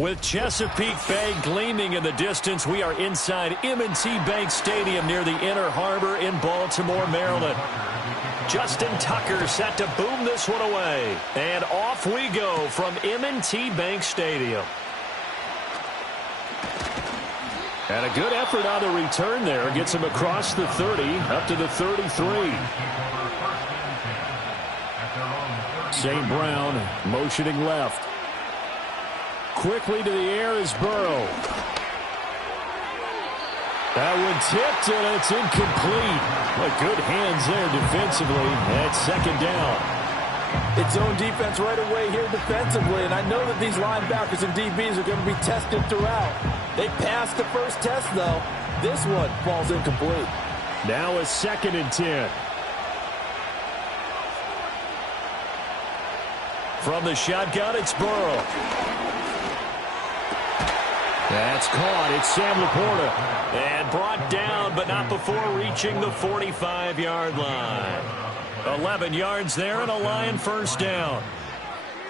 With Chesapeake Bay gleaming in the distance, we are inside M&T Bank Stadium near the Inner Harbor in Baltimore, Maryland. Justin Tucker set to boom this one away. And off we go from M&T Bank Stadium. And a good effort on the return there. Gets him across the 30, up to the 33. St. Brown motioning left. Quickly to the air is Burrow. That one tipped, and it's incomplete. But good hands there defensively at second down. It's zone defense right away here defensively, and I know that these linebackers and DBs are going to be tested throughout. They passed the first test, though. This one falls incomplete. Now a 2nd and 10. From the shotgun, it's Burrow. That's caught. It's Sam Laporta. And brought down, but not before reaching the 45-yard line. 11 yards there and a Lion first down.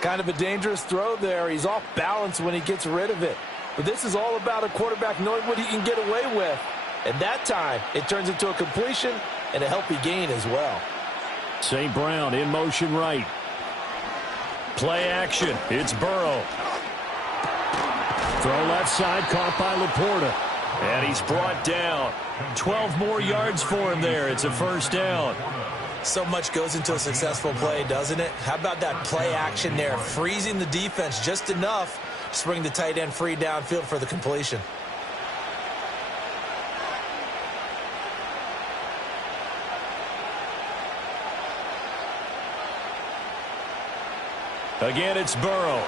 Kind of a dangerous throw there. He's off balance when he gets rid of it. But this is all about a quarterback knowing what he can get away with. And that time, it turns into a completion and a healthy gain as well. St. Brown in motion right. Play action. It's Burrow. Throw left side, caught by Laporta. And he's brought down. 12 more yards for him there. It's a first down. So much goes into a successful play, doesn't it? How about that play action there? Freezing the defense just enough to bring the tight end free downfield for the completion. Again, it's Burrow.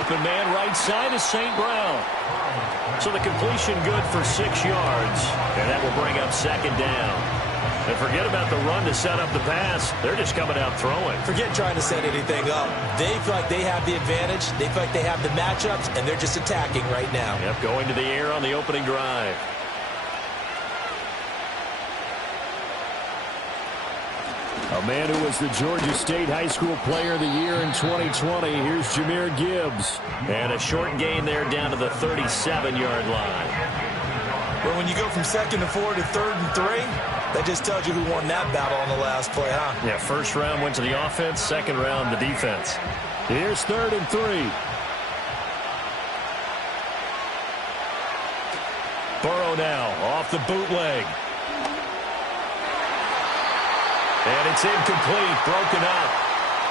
Open man right side is St. Brown. So the completion good for 6 yards. And that will bring up second down. And forget about the run to set up the pass. They're just coming out throwing. Forget trying to set anything up. They feel like they have the advantage. They feel like they have the matchups, and they're just attacking right now. Yep, going to the air on the opening drive. A man who was the Georgia State High School Player of the Year in 2020. Here's Jahmyr Gibbs. And a short gain there down to the 37-yard line. But when you go from 2nd to 4 to 3rd and 3, that just tells you who won that battle on the last play, huh? Yeah, first round went to the offense, second round the defense. Here's 3rd and 3. Burrow now off the bootleg. And it's incomplete, broken up.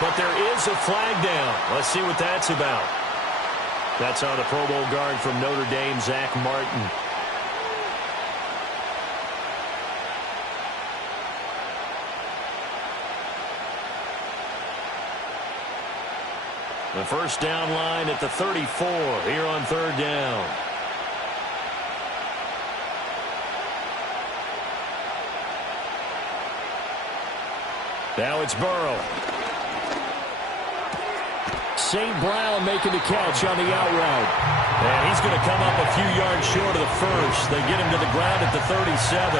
But there is a flag down. Let's see what that's about. That's on the Pro Bowl guard from Notre Dame, Zach Martin. The first down line at the 34 here on 3rd down. Now it's Burrow. St. Brown making the catch on the out route. And he's going to come up a few yards short of the first. They get him to the ground at the 37.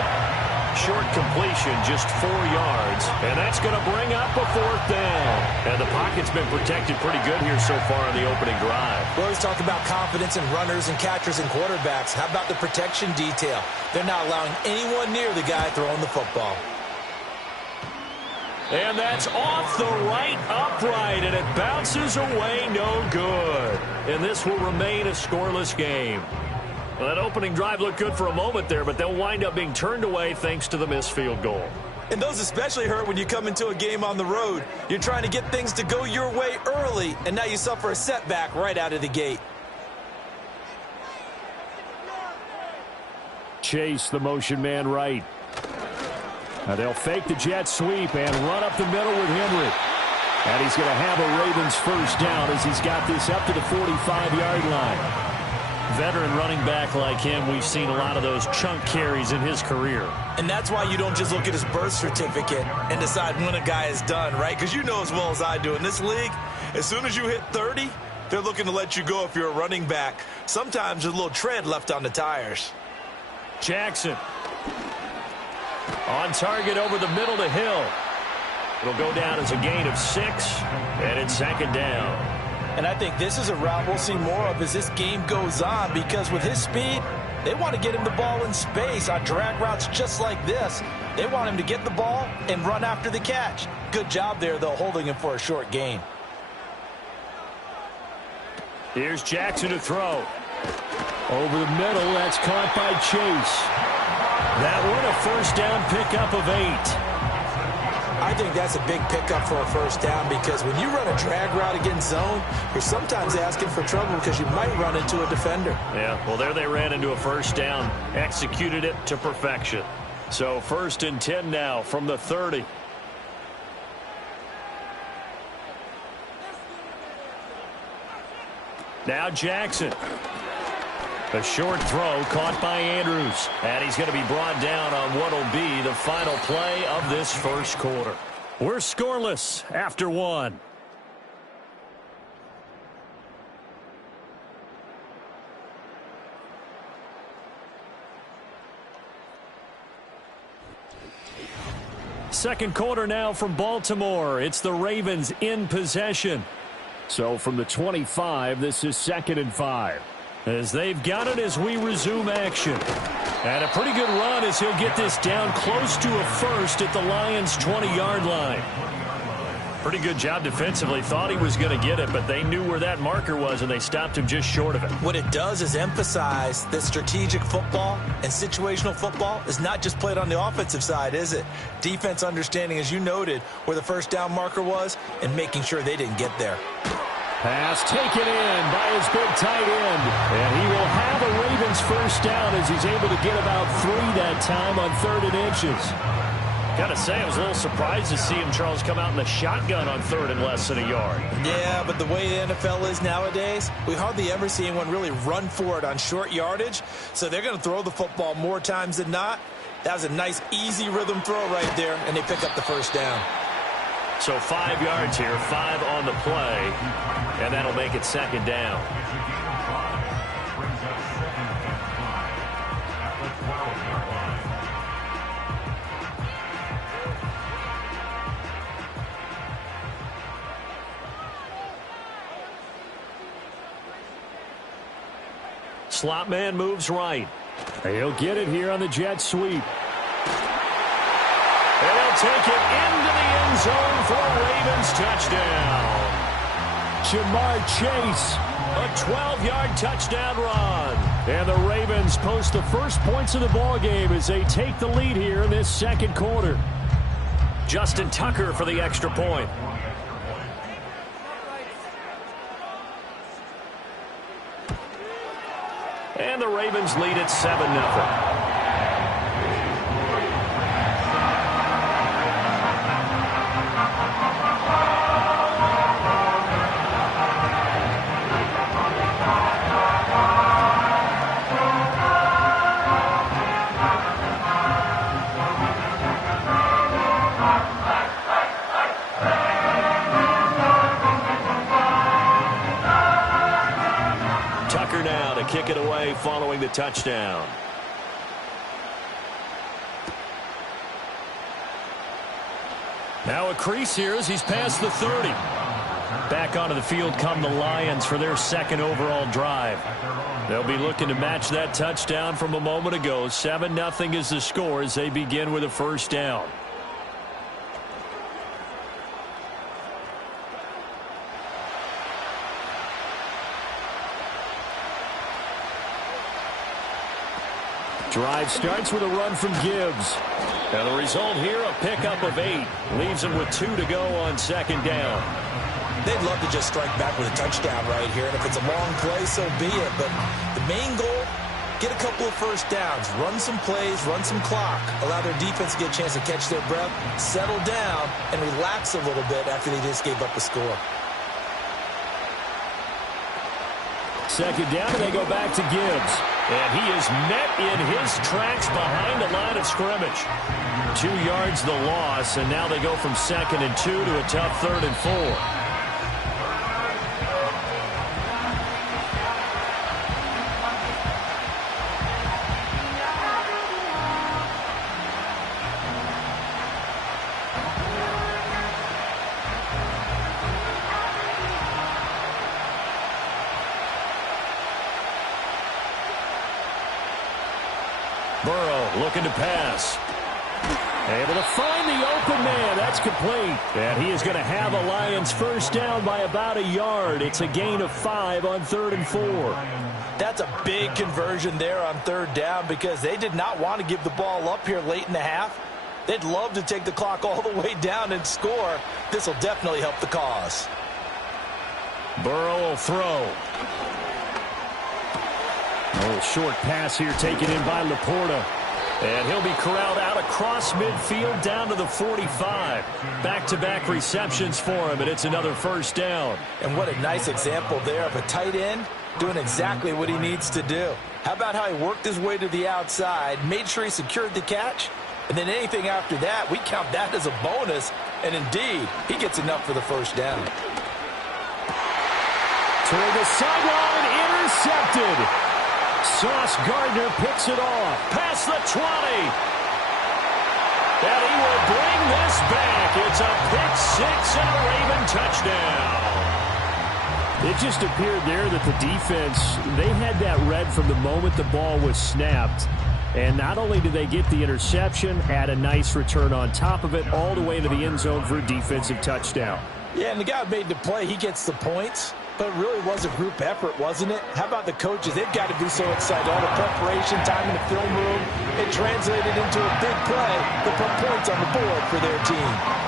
Short completion, just 4 yards. And that's going to bring up a 4th down. And the pocket's been protected pretty good here so far on the opening drive. We always talk about confidence in runners and catchers and quarterbacks. How about the protection detail? They're not allowing anyone near the guy throwing the football. And that's off the right upright, and it bounces away no good. And this will remain a scoreless game. Well, that opening drive looked good for a moment there, but they'll wind up being turned away thanks to the missed field goal. And those especially hurt when you come into a game on the road. You're trying to get things to go your way early, and now you suffer a setback right out of the gate. Chase, the motion man right. Now they'll fake the jet sweep and run up the middle with Henry. And he's going to have a Ravens first down as he's got this up to the 45-yard line. Veteran running back like him, we've seen a lot of those chunk carries in his career. And that's why you don't just look at his birth certificate and decide when a guy is done, right? Because you know as well as I do, in this league, as soon as you hit 30, they're looking to let you go if you're a running back. Sometimes there's a little tread left on the tires. Jackson. On target over the middle to Hill. It'll go down as a gain of 6, and it's 2nd down. And I think this is a route we'll see more of as this game goes on, because with his speed, they want to get him the ball in space on drag routes just like this. They want him to get the ball and run after the catch. Good job there, though, holding him for a short gain. Here's Jackson to throw. Over the middle, that's caught by Chase. That one a first down pickup of 8. I think that's a big pickup for a first down, because when you run a drag route against zone, you're sometimes asking for trouble because you might run into a defender. Yeah, well, there they ran into a first down, executed it to perfection. So 1st and 10 now from the 30. Now Jackson. A short throw caught by Andrews. And he's going to be brought down on what will be the final play of this first quarter. We're scoreless after 1. Second quarter now from Baltimore. It's the Ravens in possession. So from the 25, this is 2nd and 5. As they've got it as we resume action. And a pretty good run as he'll get this down close to a first at the Lions' 20-yard line. Pretty good job defensively. Thought he was going to get it, but they knew where that marker was, and they stopped him just short of it. What it does is emphasize that strategic football and situational football is not just played on the offensive side, is it? Defense understanding, as you noted, where the first down marker was and making sure they didn't get there. Pass taken in by his big tight end. And he will have a Ravens first down as he's able to get about 3 that time on 3rd and inches. Got to say, I was a little surprised to see him, Charles, come out in the shotgun on 3rd and less than a yard. Yeah, but the way the NFL is nowadays, we hardly ever see anyone really run for it on short yardage. So they're going to throw the football more times than not. That was a nice, easy rhythm throw right there, and they pick up the first down. So 5 yards here, 5 on the play, and that'll make it 2nd down. Slot man moves right. He'll get it here on the jet sweep. And he'll take it into the end zone for a Ravens touchdown. Jamar Chase, a 12-yard touchdown run. And the Ravens post the first points of the ballgame as they take the lead here in this 2nd quarter. Justin Tucker for the extra point. And the Ravens lead at 7-0. Kick it away following the touchdown. Now a crease here as he's past the 30. Back onto the field come the Lions for their 2nd overall drive. They'll be looking to match that touchdown from a moment ago. 7-0 is the score as they begin with a first down. Drive starts with a run from Gibbs. And the result here, a pickup of 8. Leaves him with 2 to go on 2nd down. They'd love to just strike back with a touchdown right here. And if it's a long play, so be it. But the main goal, get a couple of first downs. Run some plays, run some clock. Allow their defense to get a chance to catch their breath, settle down, and relax a little bit after they just gave up the score. 2nd down, and they go back to Gibbs. And he is met in his tracks behind the line of scrimmage. 2 yards the loss, and now they go from 2nd and 2 to a tough 3rd and 4. Burrow looking to pass. Able to find the open man. That's complete. And he is going to have a Lions first down by about a yard. It's a gain of 5 on 3rd and 4. That's a big conversion there on 3rd down because they did not want to give the ball up here late in the half. They'd love to take the clock all the way down and score. This will definitely help the cause. Burrow will throw. A little short pass here taken in by Laporta. And he'll be corralled out across midfield down to the 45. Back-to-back receptions for him, and it's another first down. And what a nice example there of a tight end doing exactly what he needs to do. How about how he worked his way to the outside, made sure he secured the catch, and then anything after that, we count that as a bonus. And indeed, he gets enough for the first down. Toward the sideline, intercepted. Sauce Gardner picks it off. Past the 20. And he will bring this back. It's a pick 6 and a Raven touchdown. It just appeared there that the defense, they had that read from the moment the ball was snapped. And not only did they get the interception, add a nice return on top of it, all the way to the end zone for a defensive touchdown. Yeah, and the guy who made the play, he gets the points. But it really was a group effort, wasn't it? How about the coaches? They've got to be so excited. All the preparation, time in the film room, it translated into a big play to put points on the board for their team.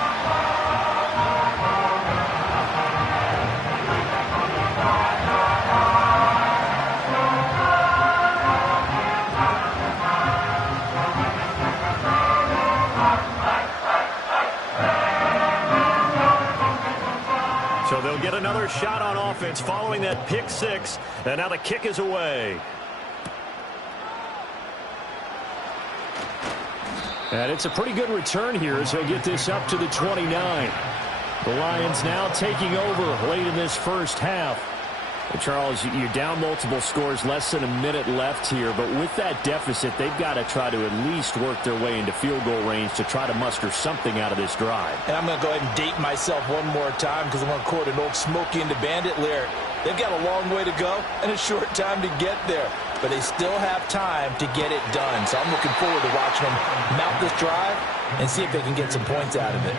So they'll get another shot on offense following that pick six. And now the kick is away. And it's a pretty good return here as he'll get this up to the 29. The Lions now taking over late in this first half. And Charles, you're down multiple scores, less than a minute left here. But with that deficit, they've got to try to at least work their way into field goal range to try to muster something out of this drive. And I'm going to go ahead and date myself one more time because I'm going to quote an old Smokey and the Bandit lyric. They've got a long way to go and a short time to get there. But they still have time to get it done. So I'm looking forward to watching them mount this drive and see if they can get some points out of it.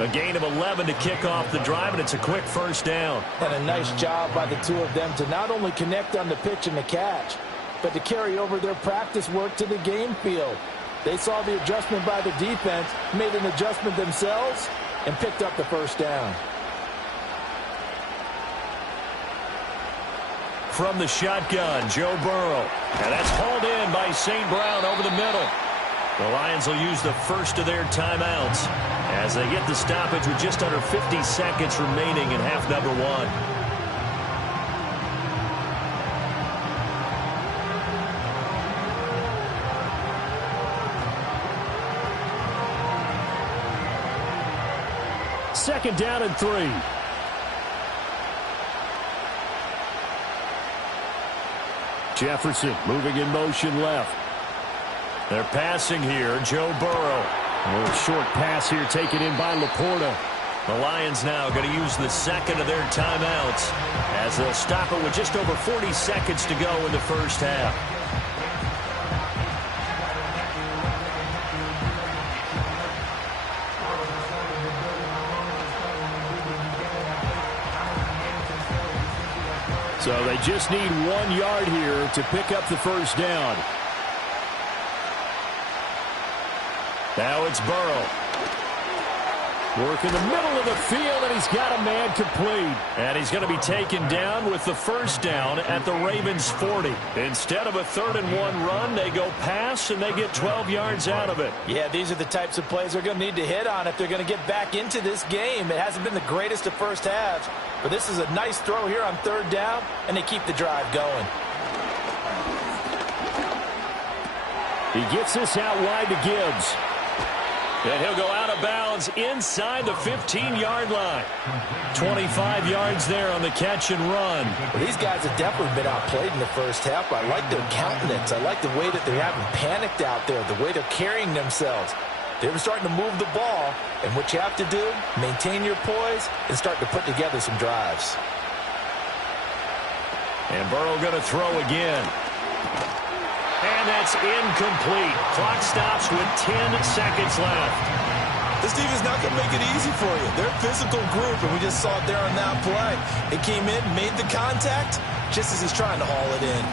A gain of 11 to kick off the drive, and it's a quick first down. And a nice job by the two of them to not only connect on the pitch and the catch, but to carry over their practice work to the game field. They saw the adjustment by the defense, made an adjustment themselves, and picked up the first down. From the shotgun, Joe Burrow. And that's hauled in by St. Brown over the middle. The Lions will use the first of their timeouts as they get the stoppage with just under 50 seconds remaining in half number one. Second down and 3. Jefferson moving in motion left. They're passing here. Joe Burrow. A little short pass here taken in by Laporta. The Lions now going to use the second of their timeouts as they'll stop it with just over 40 seconds to go in the first half. So they just need 1 yard here to pick up the first down. Now it's Burrow. Work in the middle of the field, and he's got a man complete. And he's going to be taken down with the first down at the Ravens' 40. Instead of a 3rd-and-1 run, they go pass, and they get 12 yards out of it. Yeah, these are the types of plays they're going to need to hit on if they're going to get back into this game. It hasn't been the greatest of first halves, but this is a nice throw here on 3rd down, and they keep the drive going. He gets this out wide to Gibbs. And he'll go out of bounds inside the 15-yard line. 25 yards there on the catch and run. Well, these guys have definitely been outplayed in the first half. I like their countenance. I like the way that they haven't panicked out there, the way they're carrying themselves. They're starting to move the ball, and what you have to do, maintain your poise and start to put together some drives. And Burrow going to throw again. And that's incomplete. Clock stops with 10 seconds left. This defense is not going to make it easy for you. They're a physical group, and we just saw it there on that play. It came in, made the contact, just as he's trying to haul it in.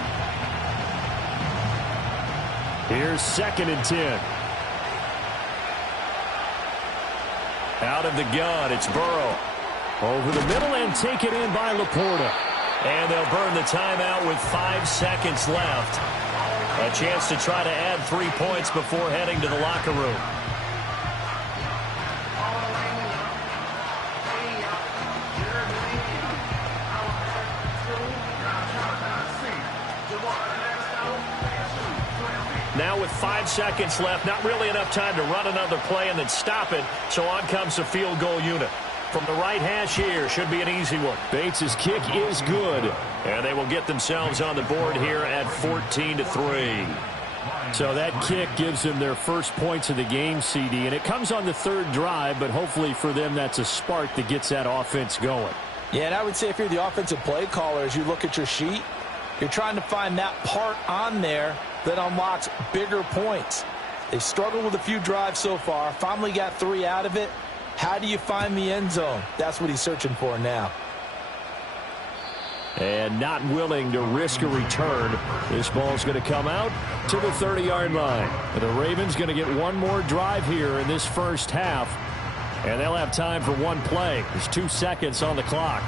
Here's 2nd and 10. Out of the gun, it's Burrow. Over the middle and taken in by Laporta. And they'll burn the timeout with 5 seconds left. A chance to try to add 3 points before heading to the locker room. Now with 5 seconds left, not really enough time to run another play and then stop it. So on comes the field goal unit. From the right hash here, should be an easy one. Bates' kick is good. And they will get themselves on the board here at 14-3. So that kick gives them their first points of the game, CD. And it comes on the 3rd drive, but hopefully for them that's a spark that gets that offense going. Yeah, and I would say if you're the offensive play caller, as you look at your sheet, you're trying to find that part on there that unlocks bigger points. They've struggled with a few drives so far, finally got 3 out of it. How do you find the end zone? That's what he's searching for now. And not willing to risk a return. This ball's going to come out to the 30-yard line. The Ravens going to get one more drive here in this first half. And they'll have time for one play. There's 2 seconds on the clock.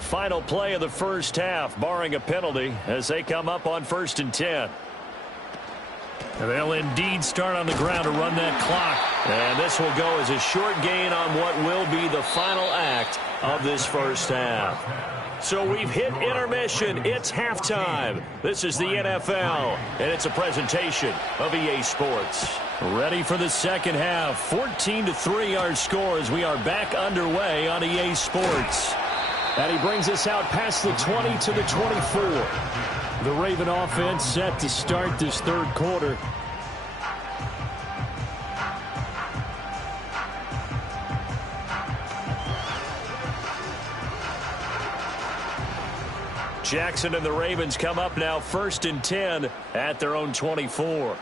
Final play of the first half, barring a penalty, as they come up on 1st and 10. And they'll indeed start on the ground to run that clock. And this will go as a short gain on what will be the final act of this first half. So we've hit intermission. It's halftime. This is the NFL, and it's a presentation of EA Sports. Ready for the second half. 14-3 our score as we are back underway on EA Sports. And he brings us out past the 20 to the 24. The Raven offense set to start this third quarter. Jackson and the Ravens come up now 1st and 10 at their own 24.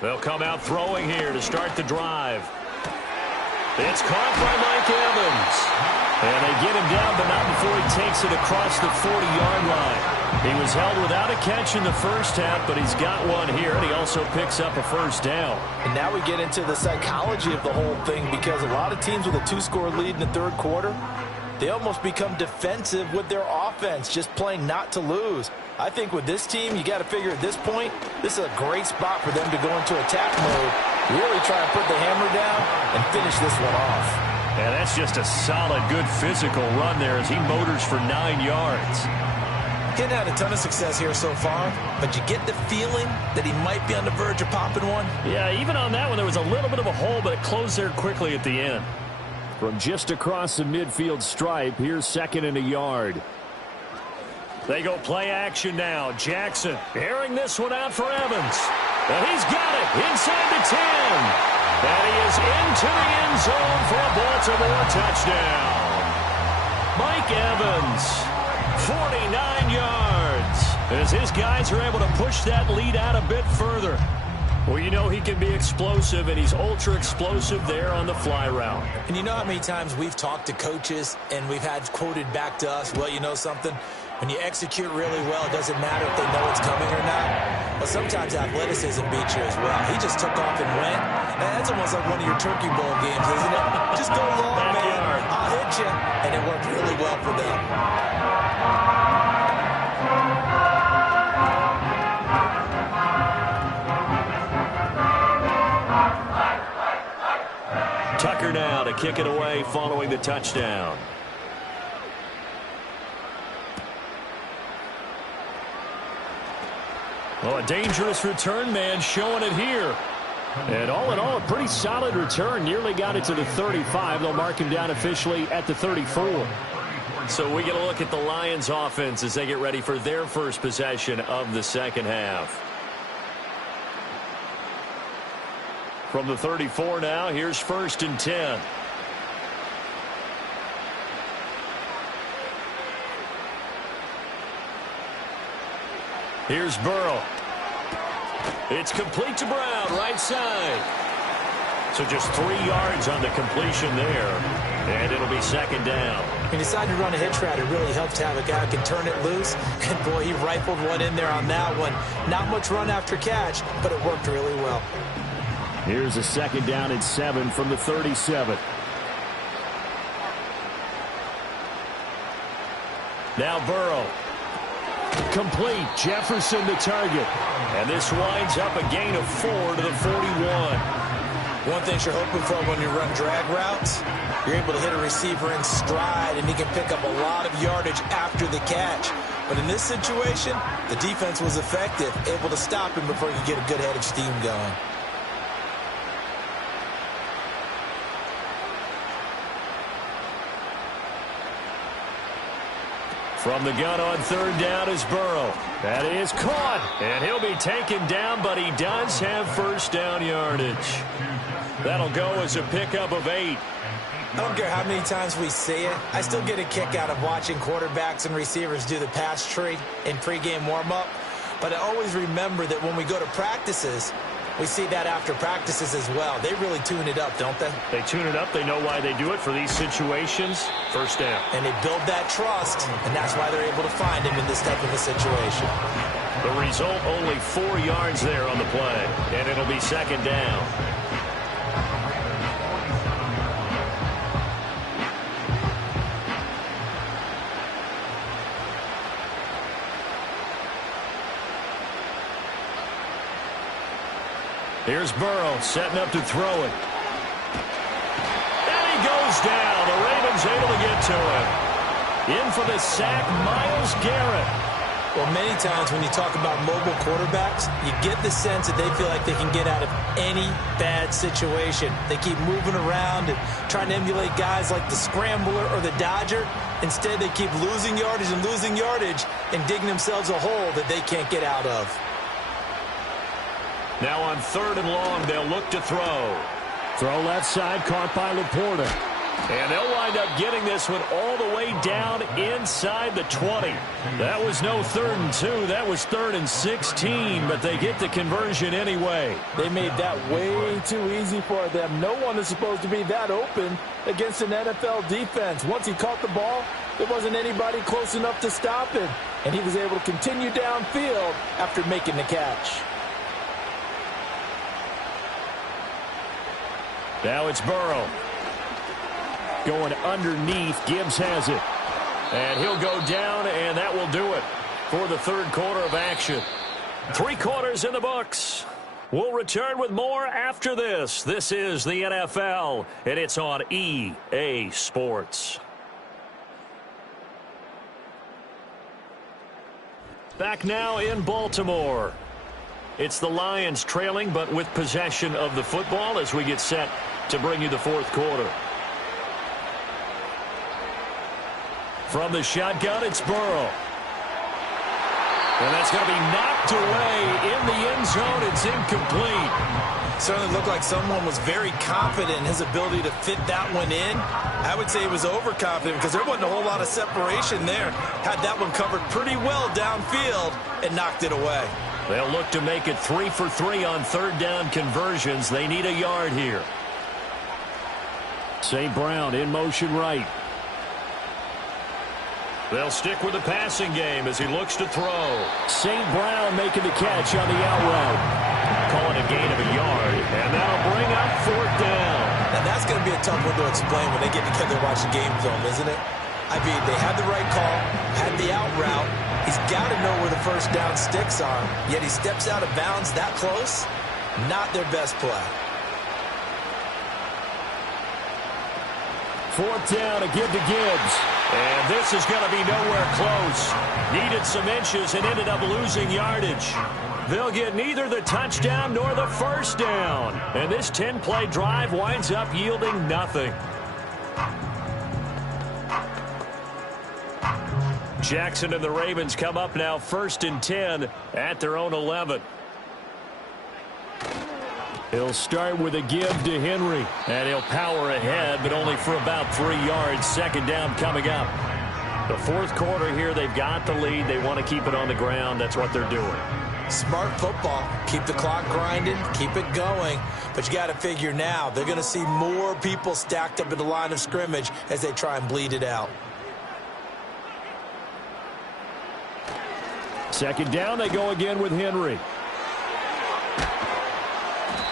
They'll come out throwing here to start the drive. It's caught by Mike Evans. And they get him down, but not before he takes it across the 40-yard line. He was held without a catch in the first half, but he's got one here, and he also picks up a first down. And now we get into the psychology of the whole thing, because a lot of teams with a 2-score lead in the third quarter, they almost become defensive with their offense, just playing not to lose. I think with this team, you got to figure at this point, this is a great spot for them to go into attack mode, really try to put the hammer down and finish this one off. And that's just a solid, good physical run there as he motors for 9 yards. He hadn't had a ton of success here so far, but you get the feeling that he might be on the verge of popping one. Yeah, even on that one, there was a little bit of a hole, but it closed there quickly at the end. From just across the midfield stripe, here's 2nd and a yard. They go play action now. Jackson airing this one out for Evans. And he's got it inside the 10. And he is into the end zone for a Baltimore touchdown. Mike Evans, 49 yards, as his guys are able to push that lead out a bit further. Well, you know he can be explosive, and he's ultra-explosive there on the fly route. And you know how many times we've talked to coaches, and we've had quoted back to us, well, you know something? When you execute really well, it doesn't matter if they know it's coming or not. But sometimes athleticism beats you as well. He just took off and went. And that's almost like one of your Turkey Bowl games, isn't it? Just go long, man. I'll hit you. And it worked really well for them. Tucker now to kick it away following the touchdown. Oh, a dangerous return man showing it here. And all in all, a pretty solid return. Nearly got it to the 35. They'll mark him down officially at the 34. So we get a look at the Lions offense as they get ready for their first possession of the second half. From the 34 now, here's 1st and 10. Here's Burrow. It's complete to Brown, right side. So just 3 yards on the completion there. And it'll be 2nd down. He decided to run a hitch route. It really helps to have a guy who can turn it loose. And, boy, he rifled one in there on that one. Not much run after catch, but it worked really well. Here's a 2nd down and 7 from the 37. Now Burrow. Complete. Jefferson the target. And this winds up a gain of 4 to the 41. One thing you're hoping for when you run drag routes, you're able to hit a receiver in stride, and he can pick up a lot of yardage after the catch. But in this situation, the defense was effective, able to stop him before he could get a good head of steam going. From the gun on third down is Burrow. That is caught, and he'll be taken down, but he does have first down yardage. That'll go as a pickup of 8. I don't care how many times we see it. I still get a kick out of watching quarterbacks and receivers do the pass tree in pregame warm-up. But I always remember that when we go to practices, we see that after practices as well. They really tune it up, don't they? They tune it up. They know why they do it for these situations. First down. And they build that trust, and that's why they're able to find him in this type of a situation. The result, only 4 yards there on the play, and it'll be second down. Here's Burrow setting up to throw it. And he goes down. The Ravens able to get to him. In for the sack, Myles Garrett. Well, many times when you talk about mobile quarterbacks, you get the sense that they feel like they can get out of any bad situation. They keep moving around and trying to emulate guys like the Scrambler or the Dodger. Instead, they keep losing yardage and digging themselves a hole that they can't get out of. Now on third and long, they'll look to throw. Throw left side, caught by Laporta. And they'll wind up getting this one all the way down inside the 20. That was no 3rd and 2. That was 3rd and 16, but they get the conversion anyway. They made that way too easy for them. No one is supposed to be that open against an NFL defense. Once he caught the ball, there wasn't anybody close enough to stop him. And he was able to continue downfield after making the catch. Now it's Burrow. Going underneath. Gibbs has it. And he'll go down, and that will do it for the third quarter of action. 3 quarters in the books. We'll return with more after this. This is the NFL, and it's on EA Sports. Back now in Baltimore. It's the Lions trailing, but with possession of the football as we get set to bring you the fourth quarter. From the shotgun, it's Burrow. And that's going to be knocked away in the end zone. It's incomplete. Certainly looked like someone was very confident in his ability to fit that one in. I would say he was overconfident because there wasn't a whole lot of separation there. Had that one covered pretty well downfield and knocked it away. They'll look to make it 3 for 3 on third down conversions. They need a yard here. St. Brown in motion right. They'll stick with the passing game as he looks to throw. St. Brown making the catch on the out route. Calling a gain of a yard, and that'll bring up fourth down. Now that's going to be a tough one to explain when they get together and watch the game film, isn't it? I mean, they had the right call, had the out route. He's got to know where the first down sticks are, yet he steps out of bounds that close. Not their best play. Fourth down, a give to Gibbs. And this is going to be nowhere close. Needed some inches and ended up losing yardage. They'll get neither the touchdown nor the first down. And this 10-play drive winds up yielding nothing. Jackson and the Ravens come up now 1st and 10 at their own 11. He'll start with a give to Henry, and he'll power ahead, but only for about 3 yards. Second down coming up. The fourth quarter here, they've got the lead. They want to keep it on the ground. That's what they're doing. Smart football. Keep the clock grinding, keep it going. But you got to figure now, they're going to see more people stacked up at the line of scrimmage as they try and bleed it out. Second down, they go again with Henry.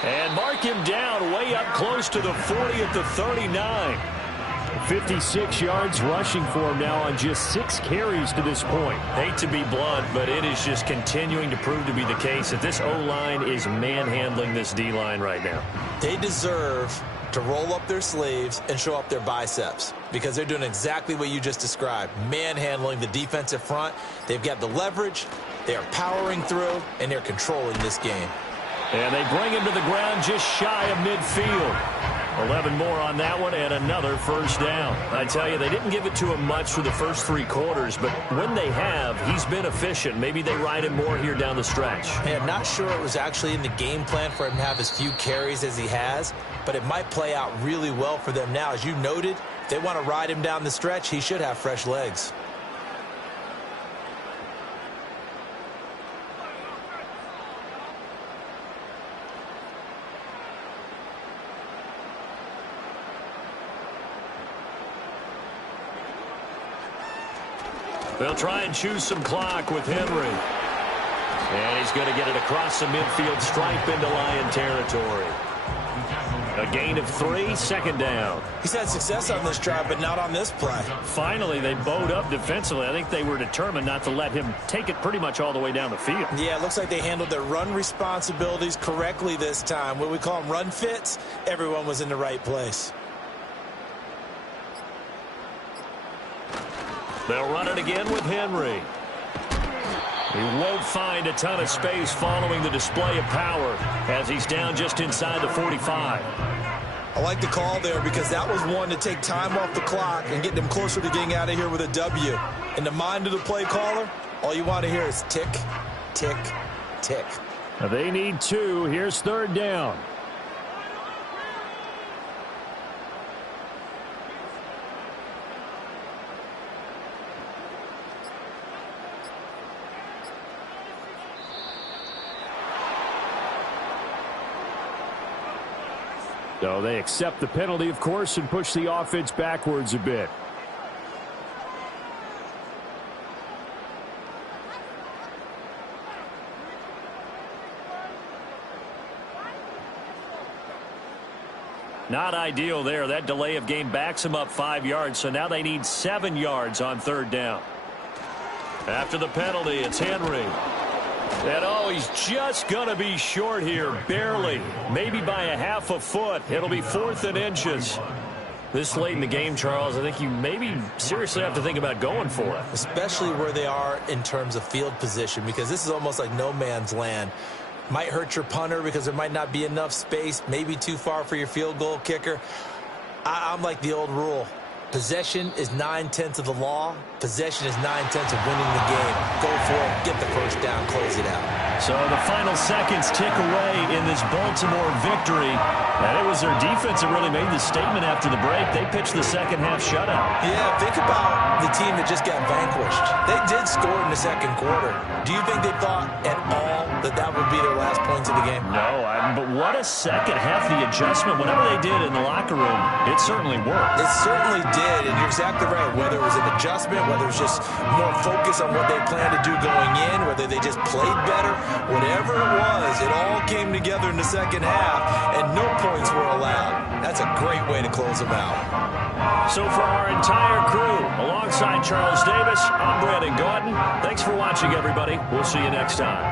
And mark him down way up close to the 40 at the 39. 56 yards rushing for him now on just 6 carries to this point. Hate to be blunt, but it is just continuing to prove to be the case that this O-line is manhandling this D-line right now. They deserve to roll up their sleeves and show up their biceps because they're doing exactly what you just described, manhandling the defensive front. They've got the leverage, they are powering through, and they're controlling this game. And they bring him to the ground just shy of midfield. 11 more on that one and another first down. I tell you, they didn't give it to him much for the first 3 quarters, but when they have, he's been efficient. Maybe they ride him more here down the stretch. Hey, I'm not sure it was actually in the game plan for him to have as few carries as he has, but it might play out really well for them now. As you noted, if they want to ride him down the stretch, he should have fresh legs. They'll try and choose some clock with Henry. And he's going to get it across the midfield stripe into Lion territory. A gain of 3, second down. He's had success on this drive, but not on this play. Finally, they bowed up defensively. I think they were determined not to let him take it pretty much all the way down the field. Yeah, it looks like they handled their run responsibilities correctly this time. What we call them run fits, everyone was in the right place. They'll run it again with Henry. He won't find a ton of space following the display of power as he's down just inside the 45. I like the call there because that was one to take time off the clock and get them closer to getting out of here with a W. In the mind of the play caller, all you want to hear is tick, tick, tick. They need 2. Here's third down. So they accept the penalty, of course, and push the offense backwards a bit. Not ideal there. That delay of game backs them up 5 yards, so now they need 7 yards on third down. After the penalty, it's Henry. And oh, he's just going to be short here, barely. Maybe by a half a foot. It'll be 4th and inches. This late in the game, Charles, I think you maybe seriously have to think about going for it. Especially where they are in terms of field position, because this is almost like no man's land. Might hurt your punter because there might not be enough space, maybe too far for your field goal kicker. I'm like the old rule. Possession is 9/10 of the law. Possession is 9/10 of winning the game. Go for it. Get the first down. Close it out. So the final seconds tick away in this Baltimore victory. And it was their defense that really made the statement after the break. They pitched the second half shutout. Yeah, think about the team that just got vanquished. They did score in the second quarter. Do you think they thought at all that that would be their last points of the game? No, but what a second half. The adjustment, whatever they did in the locker room, it certainly worked. It certainly did, and you're exactly right. Whether it was an adjustment, whether it was just more focus on what they planned to do going in, whether they just played better, whatever it was, it all came together in the second half, and no points were allowed. That's a great way to close them out. So for our entire crew, alongside Charles Davis, I'm Brandon Gaudin. Thanks for watching, everybody. We'll see you next time.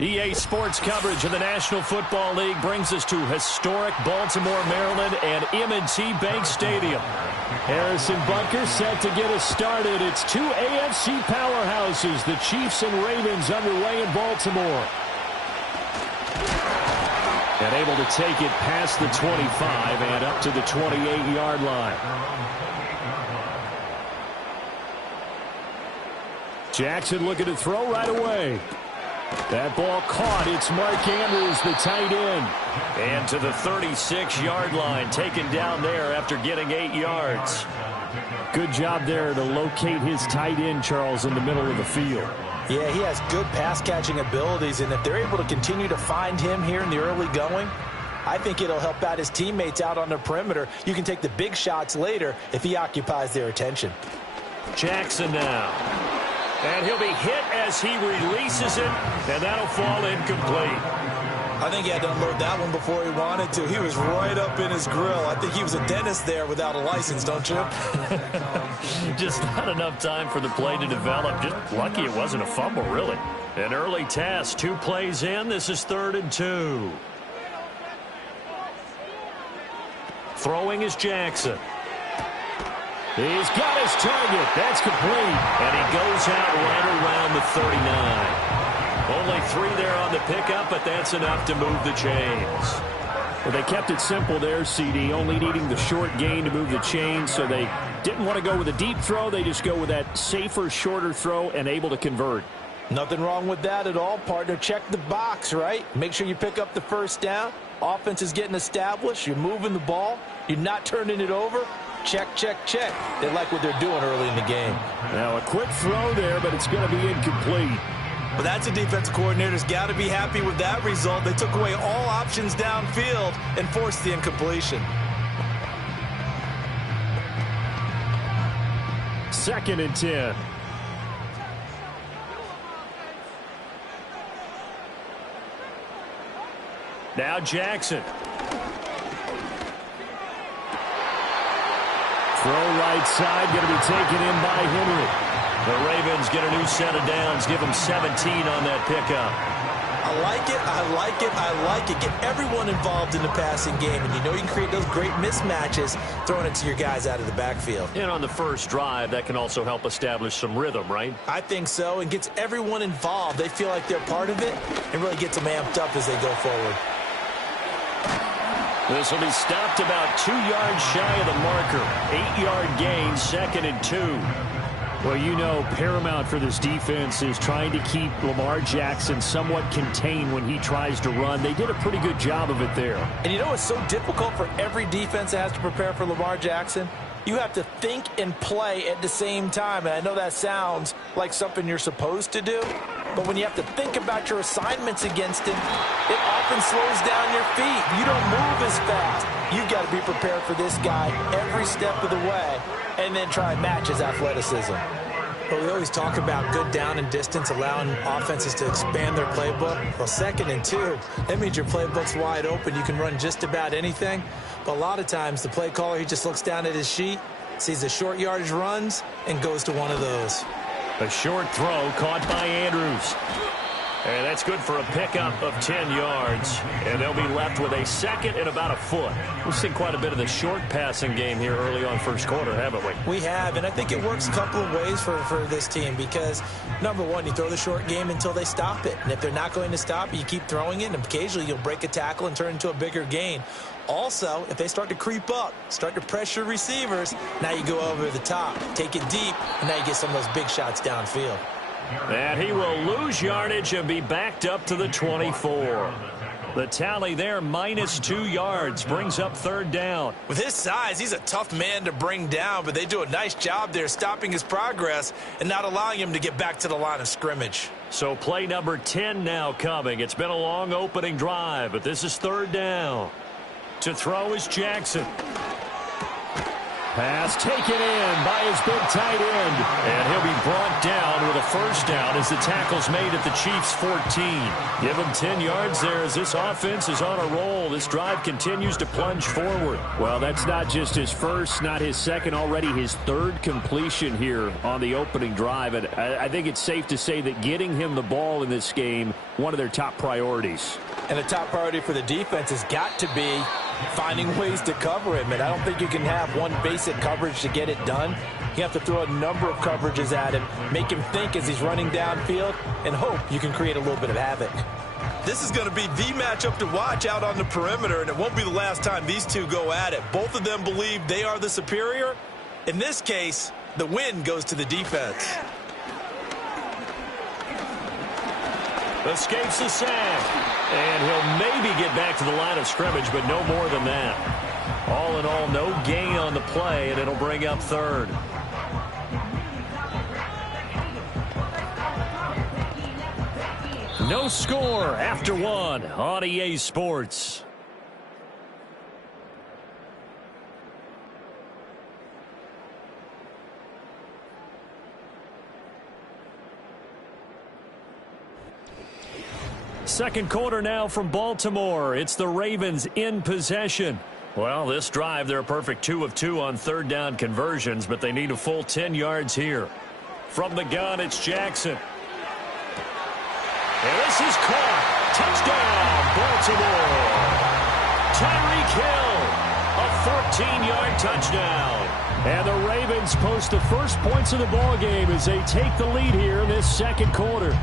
EA Sports coverage of the National Football League brings us to historic Baltimore, Maryland, and M&T Bank Stadium. Harrison Butker set to get us started. It's two AFC powerhouses, the Chiefs and Ravens, underway in Baltimore. And able to take it past the 25 and up to the 28-yard line. Jackson looking to throw right away. That ball caught. It's Mark Andrews, the tight end. And to the 36-yard line, taken down there after getting 8 yards. Good job there to locate his tight end, Charles, in the middle of the field. Yeah, he has good pass-catching abilities, and if they're able to continue to find him here in the early going, I think it'll help out his teammates out on the perimeter. You can take the big shots later if he occupies their attention. Jackson now. And he'll be hit as he releases it, and that'll fall incomplete. I think he had to unload that one before he wanted to. He was right up in his grill. I think he was a dentist there without a license, don't you? Just not enough time for the play to develop. Just lucky it wasn't a fumble, really. An early task, 2 plays in. This is 3rd and 2. Throwing is Jackson. He's got his target. That's complete. And he goes out right around the 39. Only 3 there on the pickup, but that's enough to move the chains. Well, they kept it simple there, CD, only needing the short gain to move the chains, so they didn't want to go with a deep throw. They just go with that safer, shorter throw and able to convert. Nothing wrong with that at all, partner. Check the box, right? Make sure you pick up the first down. Offense is getting established. You're moving the ball. You're not turning it over. Check, check, check. They like what they're doing early in the game. Now a quick throw there, but it's going to be incomplete. Well, that's a defensive coordinator's got to be happy with that result. They took away all options downfield and forced the incompletion. 2nd and 10. Now Jackson. Throw right side, going to be taken in by Henry. The Ravens get a new set of downs, give them 17 on that pickup. I like it, I like it, I like it. Get everyone involved in the passing game, and you know you can create those great mismatches throwing it to your guys out of the backfield. And on the first drive, that can also help establish some rhythm, right? I think so, and gets everyone involved. They feel like they're part of it, and really gets them amped up as they go forward. This will be stopped about 2 yards shy of the marker. 8-yard gain, 2nd and 2. Well, you know, paramount for this defense is trying to keep Lamar Jackson somewhat contained when he tries to run. They did a pretty good job of it there. And you know it's so difficult for every defense that has to prepare for Lamar Jackson? You have to think and play at the same time. And I know that sounds like something you're supposed to do, but when you have to think about your assignments against him, it often slows down your feet. You don't move as fast. You've got to be prepared for this guy every step of the way and then try and match his athleticism. But we always talk about good down and distance, allowing offenses to expand their playbook. Well, 2nd and 2, that means your playbook's wide open. You can run just about anything. But a lot of times, the play caller, he just looks down at his sheet, sees the short yardage runs, and goes to one of those. A short throw caught by Andrews. And that's good for a pickup of 10 yards. And they'll be left with a 2nd and about a foot. We've seen quite a bit of the short passing game here early on first quarter, haven't we? We have, and I think it works a couple of ways for this team because, number one, you throw the short game until they stop it. And if they're not going to stop it, you keep throwing it, and occasionally you'll break a tackle and turn into a bigger gain. Also, if they start to creep up, start to pressure receivers, now you go over the top, take it deep, and now you get some of those big shots downfield. And he will lose yardage and be backed up to the 24. The tally there, -2 yards, brings up 3rd down. With his size, he's a tough man to bring down, but they do a nice job there stopping his progress and not allowing him to get back to the line of scrimmage. So play number 10 now coming. It's been a long opening drive, but this is 3rd down. To throw is Jackson. Pass taken in by his big tight end. And he'll be brought down with a first down as the tackle's made at the Chiefs' 14. Give him 10 yards there as this offense is on a roll. This drive continues to plunge forward. Well, that's not just his first, not his second, already his third completion here on the opening drive. And I think it's safe to say that getting him the ball in this game, one of their top priorities. And the top priority for the defense has got to be finding ways to cover him. And I don't think you can have one basic coverage to get it done. You have to throw a number of coverages at him, make him think as he's running downfield, and hope you can create a little bit of havoc. This is going to be the matchup to watch out on the perimeter, and it won't be the last time these two go at it. Both of them believe they are the superior. In this case, the win goes to the defense. Escapes the sack. And he'll maybe get back to the line of scrimmage, but no more than that. All in all, no gain on the play, and it'll bring up third. No score after one on EA Sports. Second quarter now from Baltimore. It's the Ravens in possession. Well, this drive, they're a perfect 2 of 2 on third down conversions, but they need a full 10 yards here. From the gun, it's Jackson. And this is caught. Touchdown, Baltimore. Tyreek Hill, a 14-yard touchdown. And the Ravens post the first points of the ballgame as they take the lead here in this second quarter.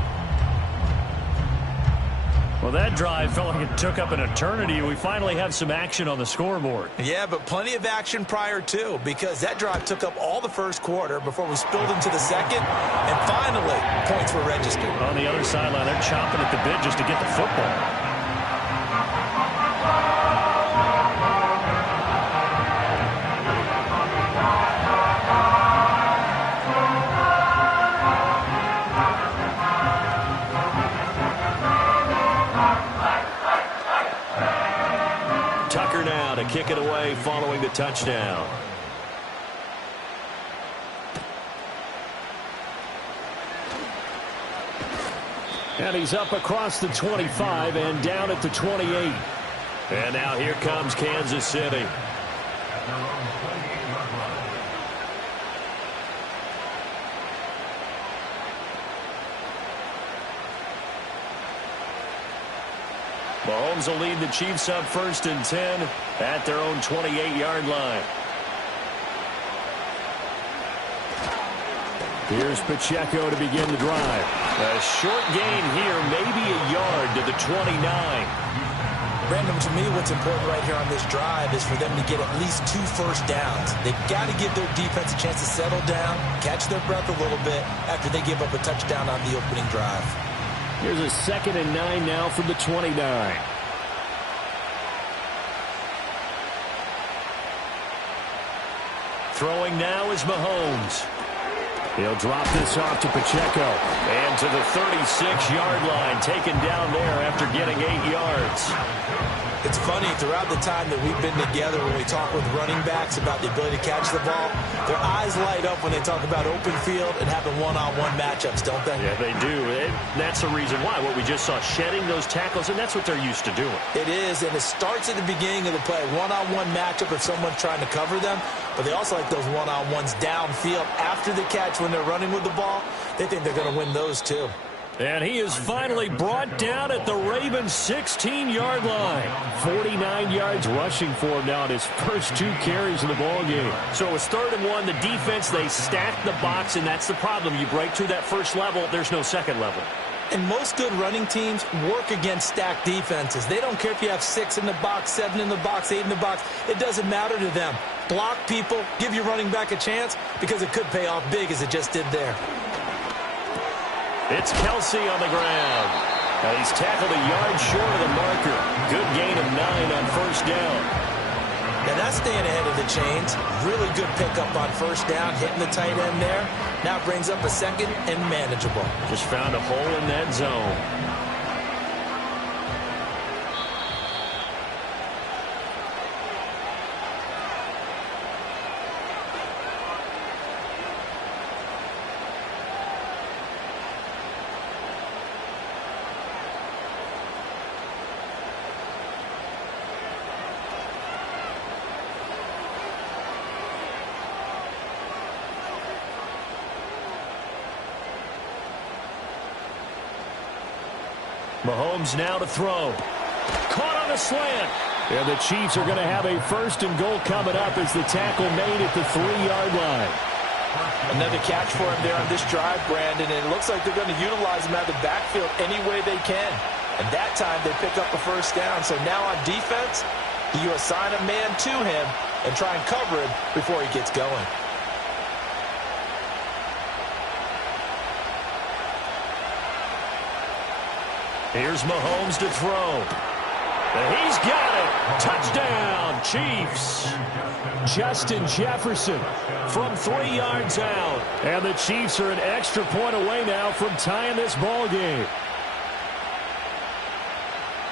Well, that drive felt like it took up an eternity. We finally have some action on the scoreboard. Yeah, but plenty of action prior to, because that drive took up all the first quarter before we spilled into the second, and finally, points were registered. On the other sideline, they're chomping at the bit just to get the football. Kick it away following the touchdown. And he's up across the 25 and down at the 28. And now here comes Kansas City. Mahomes will lead the Chiefs up 1st and 10 at their own 28-yard line. Here's Pacheco to begin the drive. A short gain here, maybe a yard to the 29. Brandon, to me, what's important right here on this drive is for them to get at least 2 first downs. They've got to give their defense a chance to settle down, catch their breath a little bit after they give up a touchdown on the opening drive. Here's a 2nd and 9 now from the 29. Throwing now is Mahomes. He'll drop this off to Pacheco. And to the 36-yard line, taken down there after getting 8 yards. It's funny, throughout the time that we've been together when we talk with running backs about the ability to catch the ball, their eyes light up when they talk about open field and having one-on-one matchups, don't they? Yeah, they do. That's the reason why. What we just saw, shedding those tackles, and that's what they're used to doing. It is, and it starts at the beginning of the play. One-on-one matchup if someone's trying to cover them, but they also like those one-on-ones downfield after the catch when they're running with the ball. They think they're going to win those, too. And he is finally brought down at the Ravens' 16-yard line. 49 yards rushing for him now in his first 2 carries of the ballgame. So it was 3rd and 1. The defense, they stacked the box, and that's the problem. You break through that first level, there's no second level. And most good running teams work against stacked defenses. They don't care if you have 6 in the box, 7 in the box, 8 in the box. It doesn't matter to them. Block people, give your running back a chance, because it could pay off big as it just did there. It's Kelsey on the ground. And he's tackled a yard short of the marker. Good gain of 9 on first down. Now that's staying ahead of the chains. Really good pickup on first down, hitting the tight end there. Now brings up a 2nd and manageable. Just found a hole in that zone. Mahomes now to throw. Caught on a slant. And the Chiefs are going to have a 1st and goal coming up as the tackle made at the 3-yard line. Another catch for him there on this drive, Brandon, and it looks like they're going to utilize him out of the backfield any way they can. And that time they pick up a 1st down. So now on defense, you assign a man to him and try and cover him before he gets going. Here's Mahomes to throw. He's got it. Touchdown, Chiefs. Justin Jefferson from 3 yards out. And the Chiefs are an extra point away now from tying this ball game.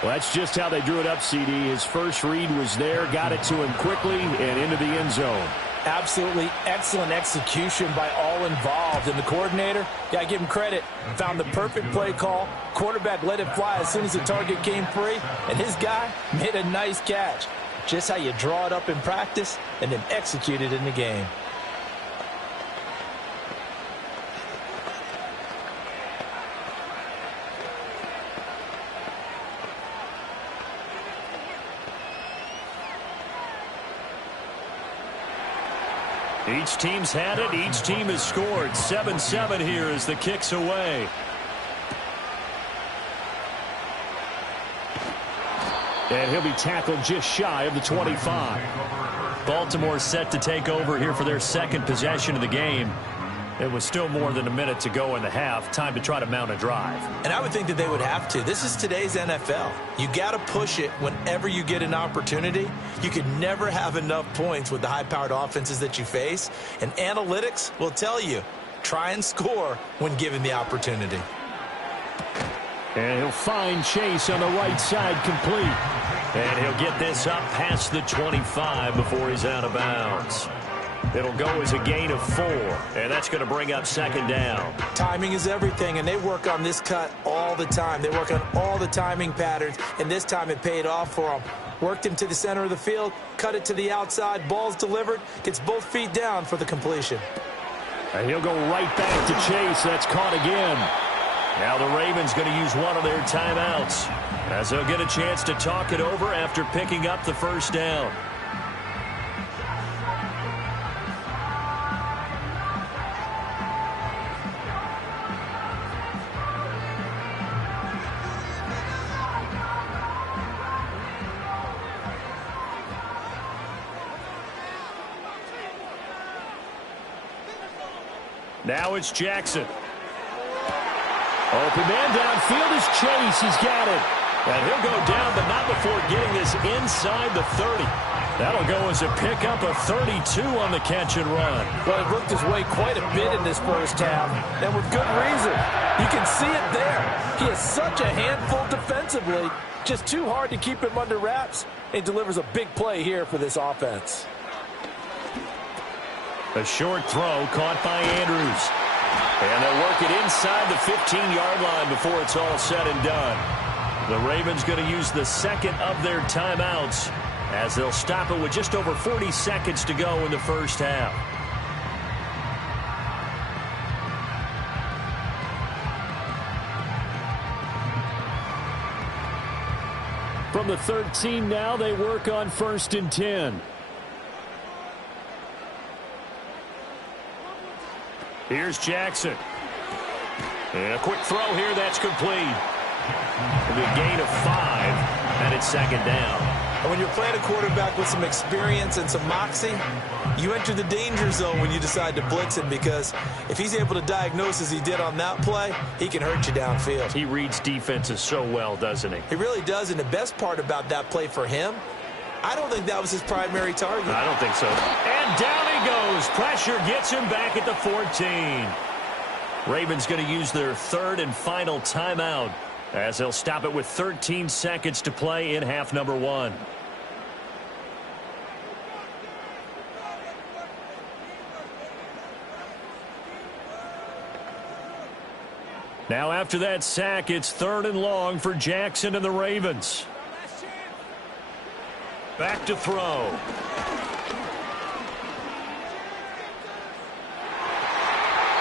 Well, that's just how they drew it up, CD. His first read was there, got it to him quickly, and into the end zone. Absolutely excellent execution by all involved. And the coordinator, got to give him credit, found the perfect play call. Quarterback let it fly as soon as the target came free. And his guy made a nice catch. Just how you draw it up in practice and then execute it in the game. Each team's had it. Each team has scored. 7-7 here as the kick's away. And he'll be tackled just shy of the 25. Baltimore set to take over here for their 2nd possession of the game. It was still more than a minute to go in the half. Time to try to mount a drive. And I would think that they would have to. This is today's NFL. You got to push it whenever you get an opportunity. You can never have enough points with the high-powered offenses that you face. And analytics will tell you, try and score when given the opportunity. And he'll find Chase on the right side complete. And he'll get this up past the 25 before he's out of bounds. It'll go as a gain of 4, and that's going to bring up 2nd down. Timing is everything, and they work on this cut all the time. They work on all the timing patterns, and this time it paid off for them. Worked him to the center of the field, cut it to the outside, ball's delivered, gets both feet down for the completion. And he'll go right back to Chase. That's caught again. Now the Ravens going to use one of their timeouts as they'll get a chance to talk it over after picking up the 1st down. Now it's Jackson. Open man downfield is Chase. He's got it. And he'll go down, but not before getting this inside the 30. That'll go as a pickup of 32 on the catch and run. Well, he worked his way quite a bit in this 1st half, and with good reason. You can see it there. He is such a handful defensively. Just too hard to keep him under wraps. He delivers a big play here for this offense. A short throw caught by Andrews. And they'll work it inside the 15-yard line before it's all said and done. The Ravens going to use the 2nd of their timeouts as they'll stop it with just over 40 seconds to go in the 1st half. From the 13 now, they work on 1st and 10. Here's Jackson. And a quick throw here, that's complete. It'll be a gain of 5, and it's 2nd down. And when you're playing a quarterback with some experience and some moxie, you enter the danger zone when you decide to blitz him, because if he's able to diagnose as he did on that play, he can hurt you downfield. He reads defenses so well, doesn't he? He really does, and the best part about that play for him, I don't think that was his primary target. I don't think so. And down he goes. Pressure gets him back at the 14. Ravens going to use their 3rd and final timeout as they'll stop it with 13 seconds to play in half number 1. Now after that sack, it's 3rd and long for Jackson and the Ravens. Back to throw.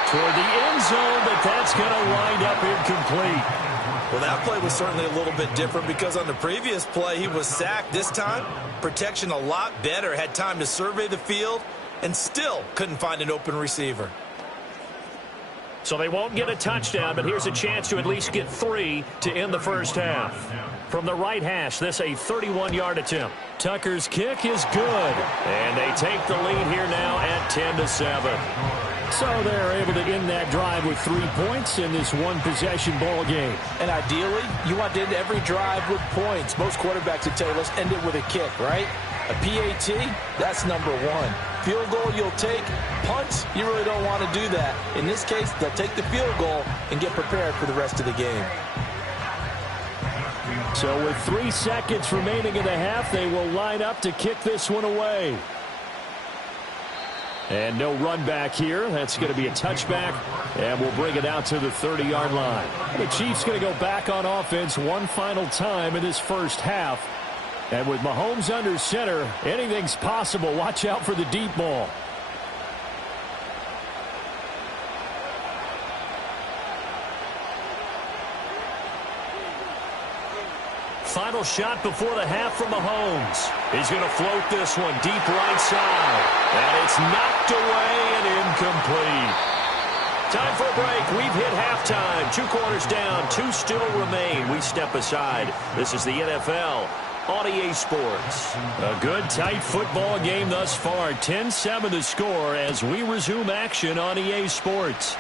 Toward the end zone, but that's going to wind up incomplete. Well, that play was certainly a little bit different because on the previous play, he was sacked. This time, protection a lot better. Had time to survey the field and still couldn't find an open receiver. So they won't get a touchdown, but here's a chance to at least get 3 to end the first half. From the right hash, this a 31-yard attempt. Tucker's kick is good. And they take the lead here now at 10-7. So they're able to end that drive with 3 points in this one-possession ball game. And ideally, you want to end every drive with points. Most quarterbacks would tell you, let's end it with a kick, right? A PAT, that's number 1. Field goal you'll take. Punts, you really don't want to do that. In this case, they'll take the field goal and get prepared for the rest of the game. So with 3 seconds remaining in the half, they will line up to kick this one away. And no run back here. That's going to be a touchback, and we'll bring it out to the 30-yard line. The Chiefs going to go back on offense one final time in this first half. And with Mahomes under center, anything's possible. Watch out for the deep ball. Final shot before the half from Mahomes. He's going to float this one deep right side. And it's knocked away and incomplete. Time for a break. We've hit halftime. 2 quarters down. 2 still remain. We step aside. This is the NFL on EA Sports. A good, tight football game thus far. 10-7 the score as we resume action on EA Sports.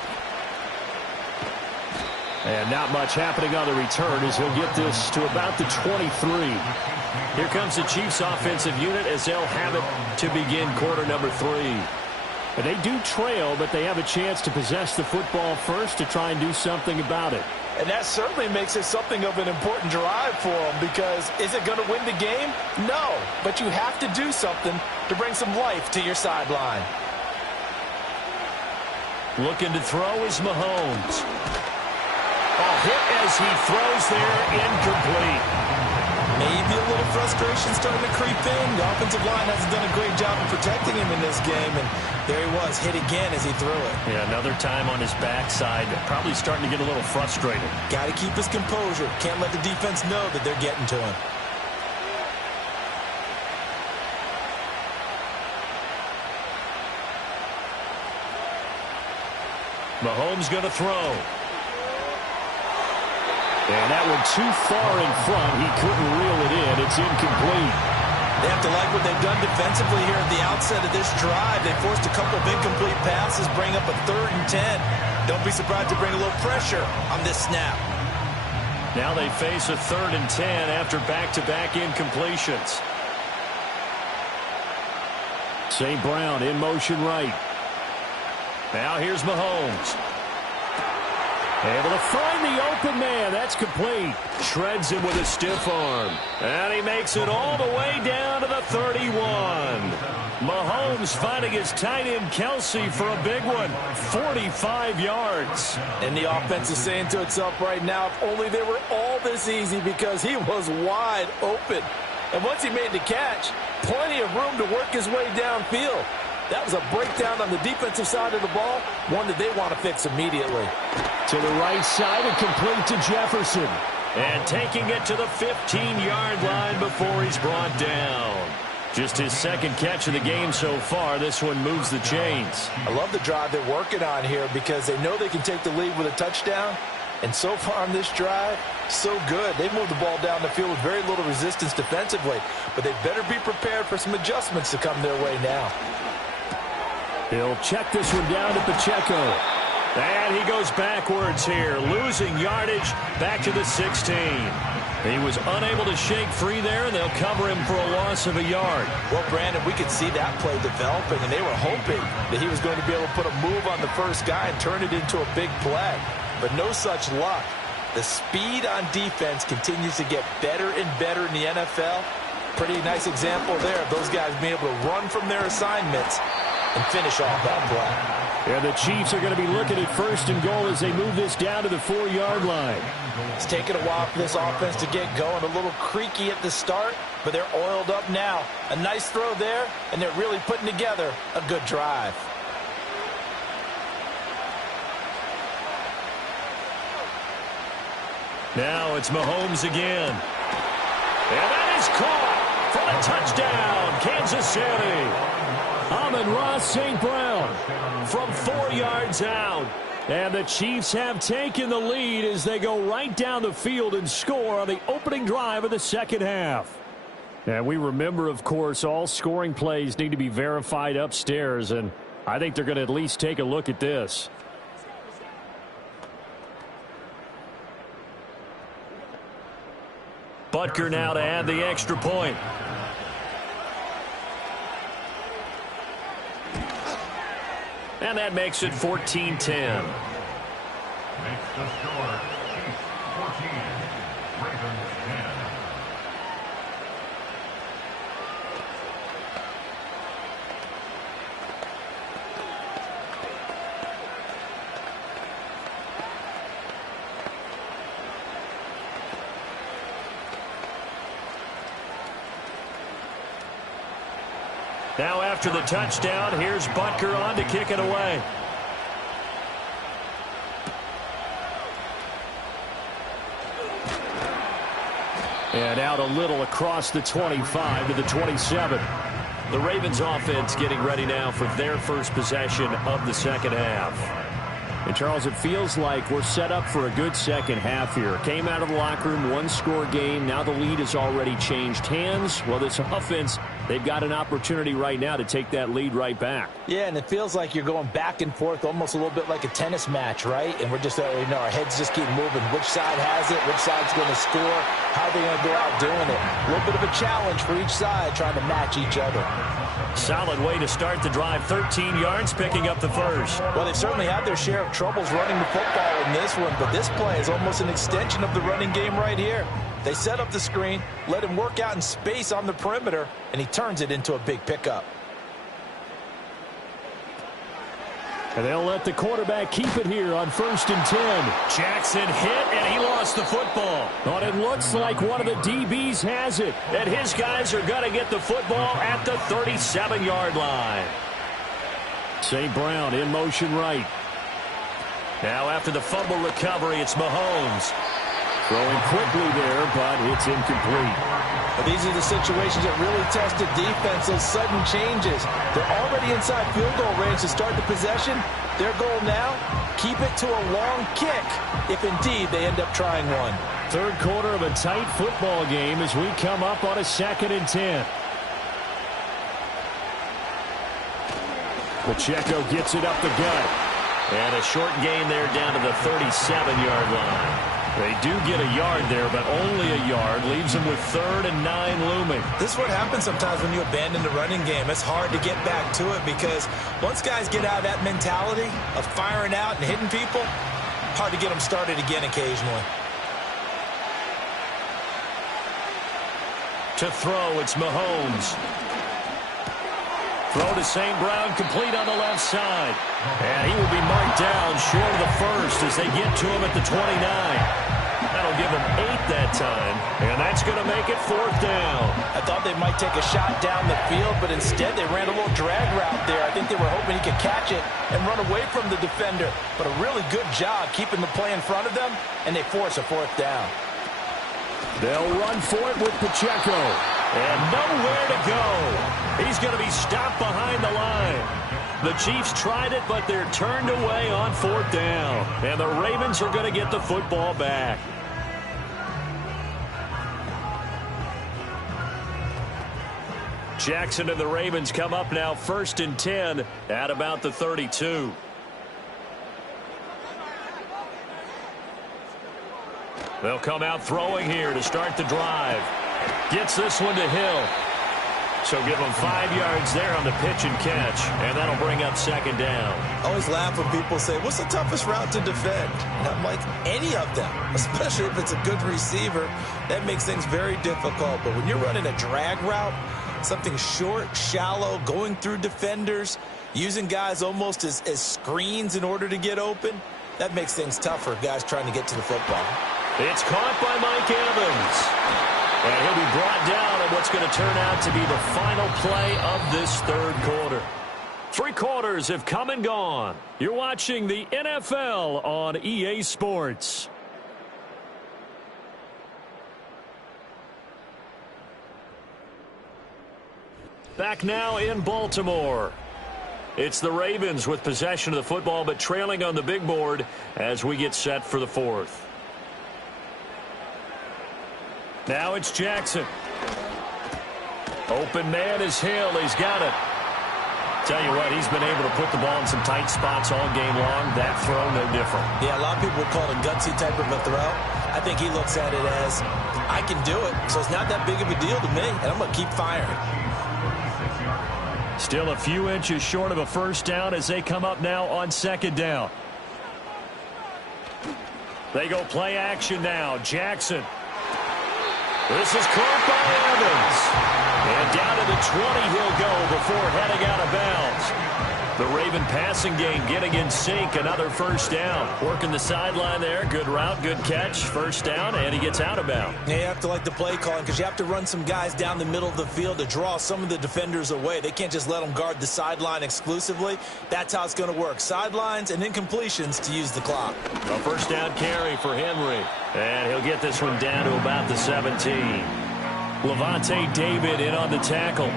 And not much happening on the return as he'll get this to about the 23. Here comes the Chiefs offensive unit as they'll have it to begin quarter number 3. And they do trail, but they have a chance to possess the football first to try and do something about it. And that certainly makes it something of an important drive for them, because is it going to win the game? No, but you have to do something to bring some life to your sideline. Looking to throw is Mahomes. Hit as he throws there, incomplete. Maybe a little frustration starting to creep in. The offensive line hasn't done a great job of protecting him in this game, and there he was, hit again as he threw it. Yeah, another time on his backside, probably starting to get a little frustrated. Got to keep his composure. Can't let the defense know that they're getting to him. Mahomes going to throw. And that one too far in front. He couldn't reel it in. It's incomplete. They have to like what they've done defensively here at the outset of this drive. They forced a couple of incomplete passes, bring up a 3rd and 10. Don't be surprised to bring a little pressure on this snap. Now they face a 3rd and 10 after back-to-back incompletions. St. Brown in motion right. Now here's Mahomes. Able to find the open man. That's complete. Shreds him with a stiff arm. And he makes it all the way down to the 31. Mahomes finding his tight end Kelsey for a big one. 45 yards. And the offense is saying to itself right now, if only they were all this easy, because he was wide open. And once he made the catch, plenty of room to work his way downfield. That was a breakdown on the defensive side of the ball, one that they want to fix immediately. To the right side and complete to Jefferson. And taking it to the 15-yard line before he's brought down. Just his 2nd catch of the game so far. This one moves the chains. I love the drive they're working on here, because they know they can take the lead with a touchdown. And so far on this drive, so good. They've moved the ball down the field with very little resistance defensively. But they better be prepared for some adjustments to come their way now. He'll check this one down to Pacheco. And he goes backwards here, losing yardage back to the 16. He was unable to shake free there, and they'll cover him for a loss of a yard. Well, Brandon, we could see that play developing, and they were hoping that he was going to be able to put a move on the first guy and turn it into a big play. But no such luck. The speed on defense continues to get better and better in the NFL. Pretty nice example there of those guys being able to run from their assignments and finish off that play. And the Chiefs are going to be looking at 1st and goal as they move this down to the 4-yard line. It's taken a while for this offense to get going. A little creaky at the start, but they're oiled up now. A nice throw there, and they're really putting together a good drive. Now it's Mahomes again. And that is caught for the touchdown, Kansas City. Amon-Ra St. Brown from 4 yards out. And the Chiefs have taken the lead as they go right down the field and score on the opening drive of the second half. And we remember, of course, all scoring plays need to be verified upstairs, and I think they're going to at least take a look at this. Butker now to add the extra point. And that makes it 14-10. Makes the score Chiefs 14, Ravens 10. Now after the touchdown, here's Butker on to kick it away. And out a little across the 25 to the 27. The Ravens offense getting ready now for their first possession of the second half. And, Charles, it feels like we're set up for a good second half here. Came out of the locker room, one-score game. Now the lead has already changed hands. Well, this offense, they've got an opportunity right now to take that lead right back. Yeah, and it feels like you're going back and forth, almost a little bit like a tennis match, right? And we're just, our heads just keep moving. Which side has it? Which side's going to score? How are they going to go out doing it? A little bit of a challenge for each side, trying to match each other. Solid way to start the drive. 13 yards, picking up the first. Well, they've certainly had their share of troubles running the football in this one, but this play is almost an extension of the running game right here. They set up the screen, let him work out in space on the perimeter, and he turns it into a big pickup. And they'll let the quarterback keep it here on 1st and 10. Jackson hit, and he lost the football. But it looks like one of the DBs has it. And his guys are going to get the football at the 37-yard line. St. Brown in motion right. Now after the fumble recovery, it's Mahomes. Throwing quickly there, but it's incomplete. But these are the situations that really test the defense, those sudden changes. They're already inside field goal range to start the possession. Their goal now, keep it to a long kick, if indeed they end up trying one. Third quarter of a tight football game as we come up on a 2nd and 10. Pacheco gets it up the gut. And a short gain there down to the 37-yard line. They do get a yard there, but only a yard. Leaves them with 3rd and 9 looming. This is what happens sometimes when you abandon the running game. It's hard to get back to it because once guys get out of that mentality of firing out and hitting people, hard to get them started again occasionally. To throw, it's Mahomes. Throw to St. Brown, complete on the left side. And he will be marked down short of the first as they get to him at the 29. That'll give him 8 that time, and that's going to make it 4th down. I thought they might take a shot down the field, but instead they ran a little drag route there. I think they were hoping he could catch it and run away from the defender. But a really good job keeping the play in front of them, and they force a 4th down. They'll run for it with Pacheco. And nowhere to go. He's going to be stopped behind the line. The Chiefs tried it, but they're turned away on 4th down. And the Ravens are going to get the football back. Jackson and the Ravens come up now 1st and 10 at about the 32. They'll come out throwing here to start the drive. Gets this one to Hill. So give them 5 yards there on the pitch and catch, and that'll bring up 2nd down. I always laugh when people say, what's the toughest route to defend? And I'm like, any of them, especially if it's a good receiver. That makes things very difficult. But when you're running a drag route, something short, shallow, going through defenders, using guys almost as screens in order to get open, that makes things tougher, guys trying to get to the football. It's caught by Mike Evans. And he'll be brought down in what's going to turn out to be the final play of this 3rd quarter. 3 quarters have come and gone. You're watching the NFL on EA Sports. Back now in Baltimore. It's the Ravens with possession of the football, but trailing on the big board as we get set for the fourth. Now it's Jackson. Open man is Hill. He's got it. Tell you what, he's been able to put the ball in some tight spots all game long. That throw, no different. Yeah, a lot of people would call it a gutsy type of a throw. I think he looks at it as, I can do it, so it's not that big of a deal to me, and I'm going to keep firing. Still a few inches short of a first down as they come up now on second down. They go play action now. Jackson. This is caught by Evans. And down to the 20 he'll go before heading out of bounds. The Raven passing game getting in sync. Another first down. Working the sideline there. Good route, good catch. First down, and he gets out of bounds. Yeah, you have to like the play calling because you have to run some guys down the middle of the field to draw some of the defenders away. They can't just let them guard the sideline exclusively. That's how it's going to work. Sidelines and incompletions to use the clock. A first down carry for Henry. And he'll get this one down to about the 17. Levante David in on the tackle.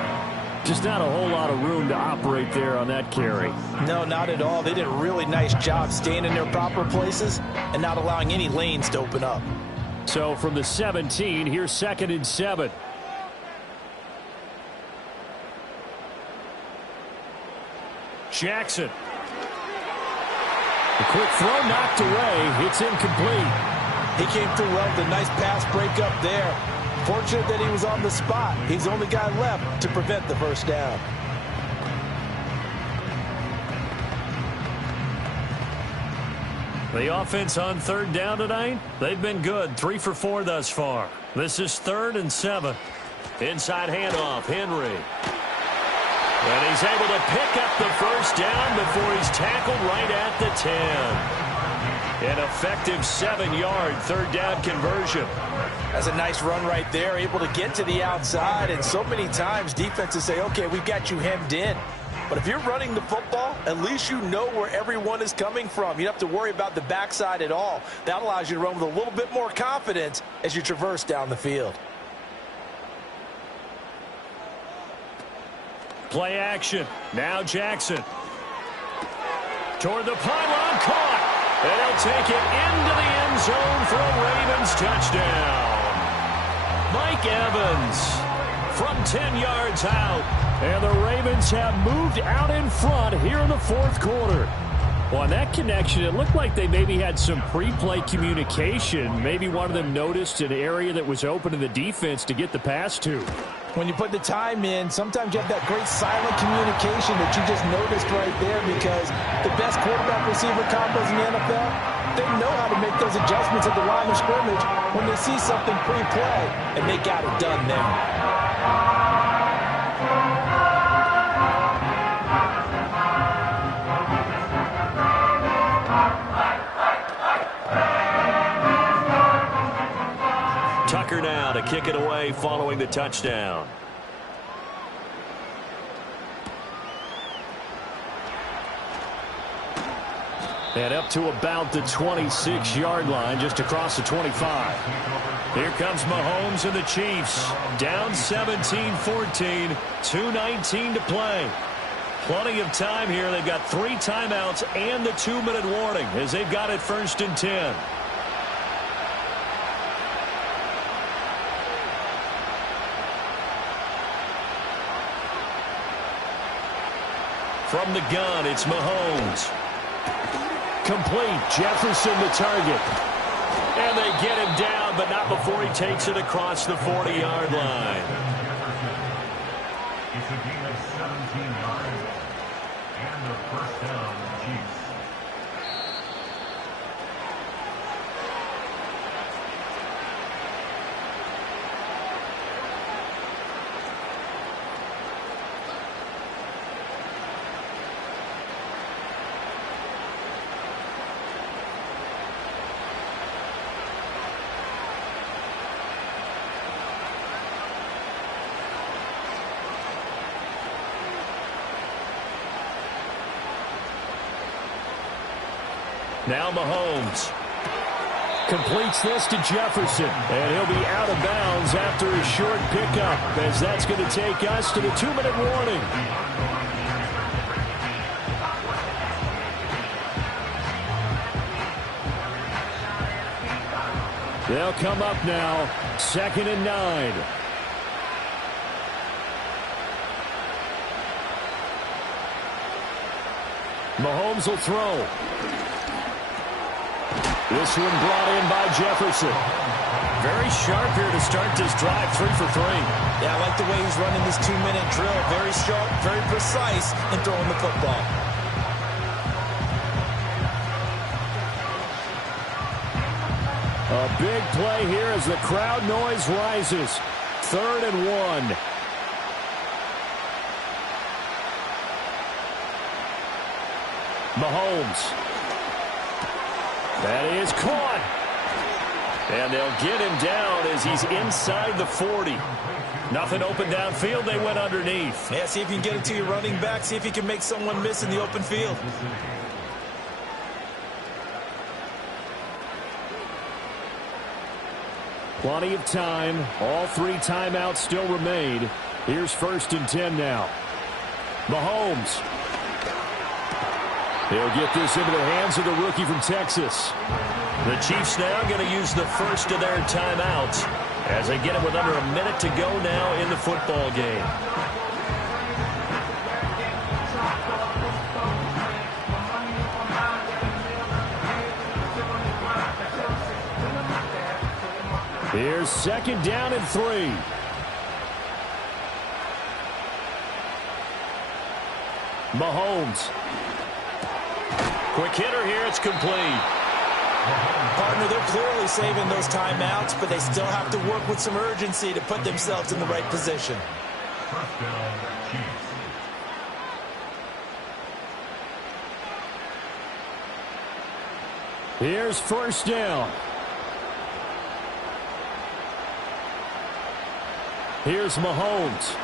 Just not a whole lot of room to operate there on that carry. No, not at all. They did a really nice job staying in their proper places and not allowing any lanes to open up. So from the 17, here's 2nd and 7. Jackson. A quick throw knocked away. It's incomplete. He came through well with a nice pass breakup there. Fortunate that he was on the spot. He's the only guy left to prevent the first down. The offense on third down tonight, they've been good. 3 for 4 thus far. This is 3rd and 7. Inside handoff, Henry. And he's able to pick up the first down before he's tackled right at the 10. An effective 7-yard third down conversion. That's a nice run right there, able to get to the outside. And so many times defenses say, okay, we've got you hemmed in. But if you're running the football, at least you know where everyone is coming from. You don't have to worry about the backside at all. That allows you to run with a little bit more confidence as you traverse down the field. Play action. Now Jackson. Toward the pylon, caught. And he'll take it into the end zone for a Ravens touchdown. Mike Evans from 10 yards out. And the Ravens have moved out in front here in the fourth quarter. Well, on that connection, it looked like they maybe had some pre-play communication. Maybe one of them noticed an area that was open in the defense to get the pass to. When you put the time in, sometimes you have that great silent communication that you just noticed right there, because the best quarterback-receiver combos in the NFL, they know how to make those adjustments at the line of scrimmage when they see something pre-play, and they got it done there. Tucker now to kick it away following the touchdown. And up to about the 26-yard line, just across the 25. Here comes Mahomes and the Chiefs. Down 17-14, 2:19 to play. Plenty of time here. They've got 3 timeouts and the 2-minute warning as they've got it 1st and 10. From the gun, it's Mahomes. Complete. Jefferson the target. And they get him down, but not before he takes it across the 40-yard line. It's a gain of 17 yards and a first down, Chiefs. Now Mahomes. Completes this to Jefferson. And he'll be out of bounds after a short pickup, as that's going to take us to the 2-minute warning. They'll come up now, 2nd and 9. Mahomes will throw. This one brought in by Jefferson. Very sharp here to start this drive, 3 for 3. Yeah, I like the way he's running this 2-minute drill. Very sharp, very precise in throwing the football. A big play here as the crowd noise rises. 3rd and 1. Mahomes. That is caught. And they'll get him down as he's inside the 40. Nothing open downfield. They went underneath. Yeah, see if you can get it to your running back. See if you can make someone miss in the open field. Plenty of time. All 3 timeouts still remain. Here's 1st and 10 now. Mahomes. He'll get this into the hands of the rookie from Texas. The Chiefs now going to use the first of their timeouts as they get it with under a minute to go now in the football game. Here's 2nd down and 3. Mahomes. Quick hitter here. It's complete. Partner, they're clearly saving those timeouts, but they still have to work with some urgency to put themselves in the right position. First down, Chiefs. Here's 1st down. Here's Mahomes.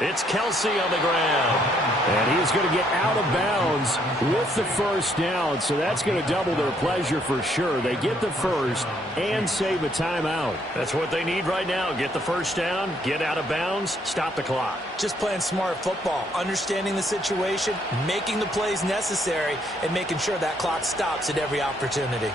It's Kelsey on the ground. And he's going to get out of bounds with the 1st down, so that's going to double their pleasure for sure. They get the 1st and save a timeout. That's what they need right now. Get the 1st down, get out of bounds, stop the clock. Just playing smart football, understanding the situation, making the plays necessary, and making sure that clock stops at every opportunity.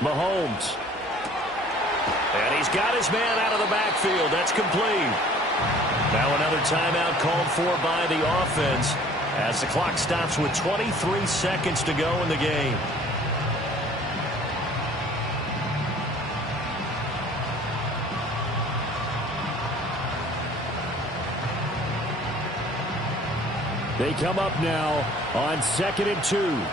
Mahomes. And he's got his man out of the backfield. That's complete. Now another timeout called for by the offense as the clock stops with 23 seconds to go in the game. They come up now on 2nd and 2.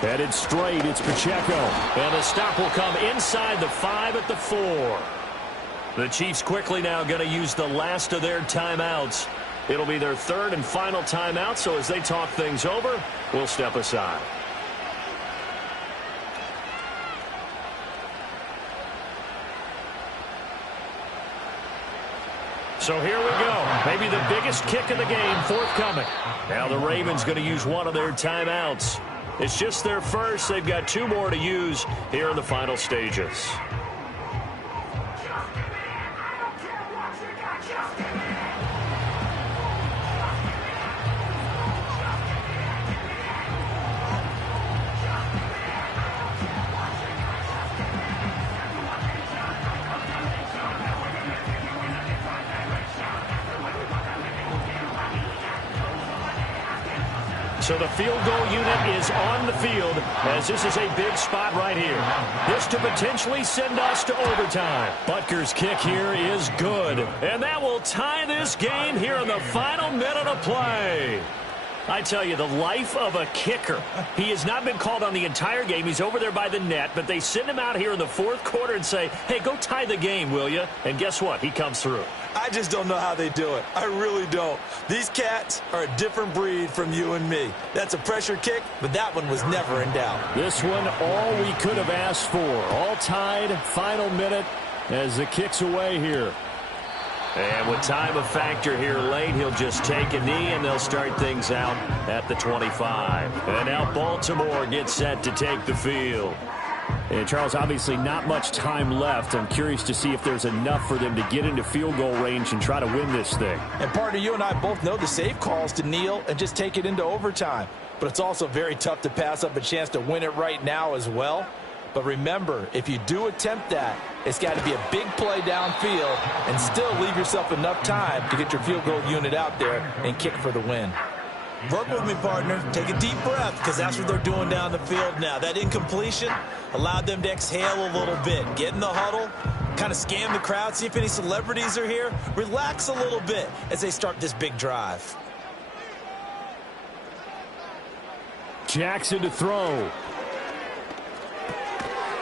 Headed straight, it's Pacheco. And the stop will come inside the 5 at the 4. The Chiefs quickly now going to use the last of their timeouts. It'll be their 3rd and final timeout, so as they talk things over, we'll step aside. So here we go. Maybe the biggest kick of the game forthcoming. Now the Ravens going to use one of their timeouts. It's just their first. They've got 2 more to use here in the final stages. So the field goal unit is on the field as this is a big spot right here. This to potentially send us to overtime. Butker's kick here is good. And that will tie this game here in the final minute of play. I tell you, the life of a kicker. He has not been called on the entire game. He's over there by the net, but they send him out here in the fourth quarter and say, hey, go tie the game, will you? And guess what? He comes through. I just don't know how they do it. I really don't. These cats are a different breed from you and me. That's a pressure kick, but that one was never in doubt. This one, all we could have asked for. All tied, final minute as the kick's away here. And with time a factor here late, he'll just take a knee, and they'll start things out at the 25. And now Baltimore gets set to take the field. And Charles, obviously not much time left. I'm curious to see if there's enough for them to get into field goal range and try to win this thing. And partner, you and I both know the safe calls to kneel and just take it into overtime. But it's also very tough to pass up a chance to win it right now as well. But remember, if you do attempt that, it's got to be a big play downfield and still leave yourself enough time to get your field goal unit out there and kick for the win. Work with me, partner. Take a deep breath, because that's what they're doing down the field now. That incompletion allowed them to exhale a little bit. Get in the huddle, kind of scan the crowd, see if any celebrities are here. Relax a little bit as they start this big drive. Jackson to throw.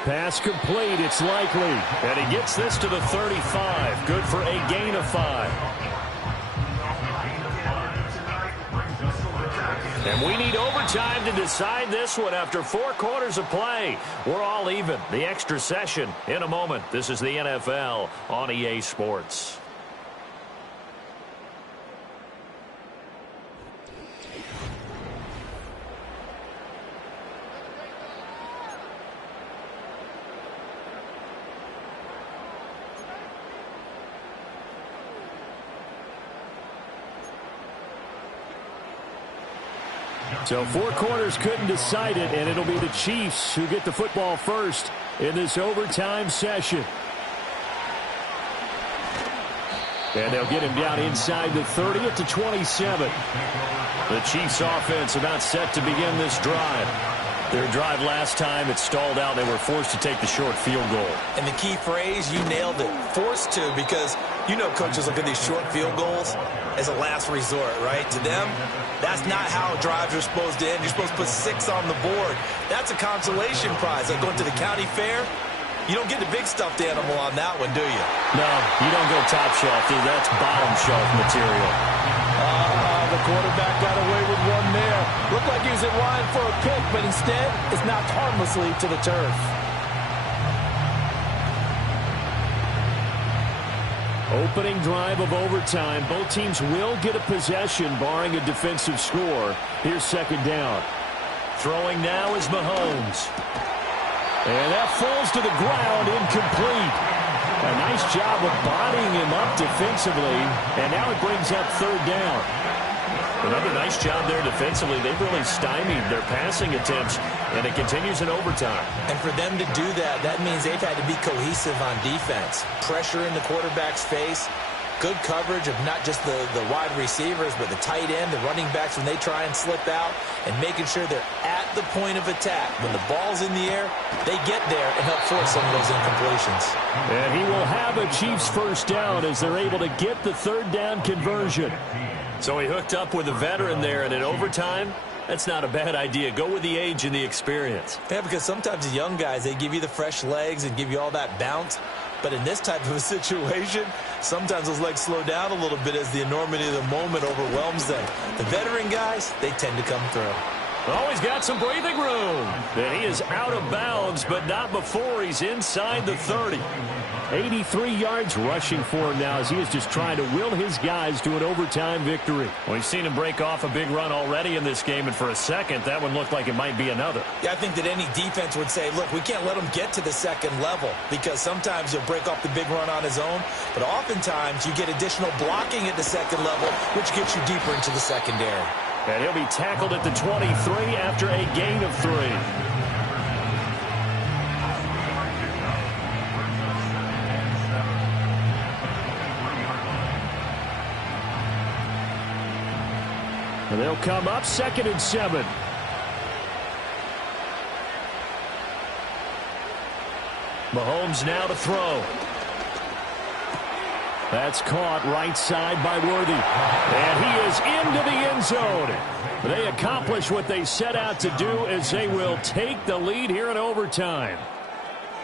Pass complete, it's likely. And he gets this to the 35. Good for a gain of 5. And we need overtime to decide this one after 4 quarters of play. We're all even. The extra session in a moment. This is the NFL on EA Sports. So 4 quarters couldn't decide it, and it'll be the Chiefs who get the football first in this overtime session. And they'll get him down inside the 30 at the 27. The Chiefs offense about set to begin this drive. Their drive last time, it stalled out. They were forced to take the short field goal. And the key phrase, you nailed it, forced to, because you know coaches look at these short field goals as a last resort, right? To them, that's not how drives are supposed to end. You're supposed to put 6 on the board. That's a consolation prize. Like going to the county fair, you don't get the big stuffed animal on that one, do you? No, you don't go top shelf, dude. That's bottom shelf material. The quarterback got away with one there. Looked like he was in line for a pick, but instead it's knocked harmlessly to the turf. Opening drive of overtime. Both teams will get a possession, barring a defensive score. Here's second down. Throwing now is Mahomes. And that falls to the ground, incomplete. A nice job of bodying him up defensively, and now it brings up third down. Another nice job there defensively. They've really stymied their passing attempts, and it continues in overtime. And for them to do that, that means they've had to be cohesive on defense. Pressure in the quarterback's face, good coverage of not just the wide receivers, but the tight end, the running backs when they try and slip out, and making sure they're at the point of attack. When the ball's in the air, they get there and help force some of those incompletions. And he will have a Chiefs first down as they're able to get the third down conversion. So he hooked up with a veteran there, and in overtime, that's not a bad idea. Go with the age and the experience. Yeah, because sometimes the young guys, they give you the fresh legs and give you all that bounce. But in this type of a situation, sometimes those legs slow down a little bit as the enormity of the moment overwhelms them. The veteran guys, they tend to come through. Oh, he's got some breathing room. And he is out of bounds, but not before he's inside the 30. 83 yards rushing for him now as he is just trying to will his guys to an overtime victory. We've seen him break off a big run already in this game, and for a second, that one looked like it might be another. Yeah, I think that any defense would say, look, we can't let him get to the second level, because sometimes he'll break off the big run on his own, but oftentimes you get additional blocking at the second level, which gets you deeper into the secondary. And he'll be tackled at the 23 after a gain of 3. And they'll come up 2nd and 7. Mahomes now to throw. That's caught right side by Worthy. And he is into the end zone. They accomplish what they set out to do as they will take the lead here in overtime.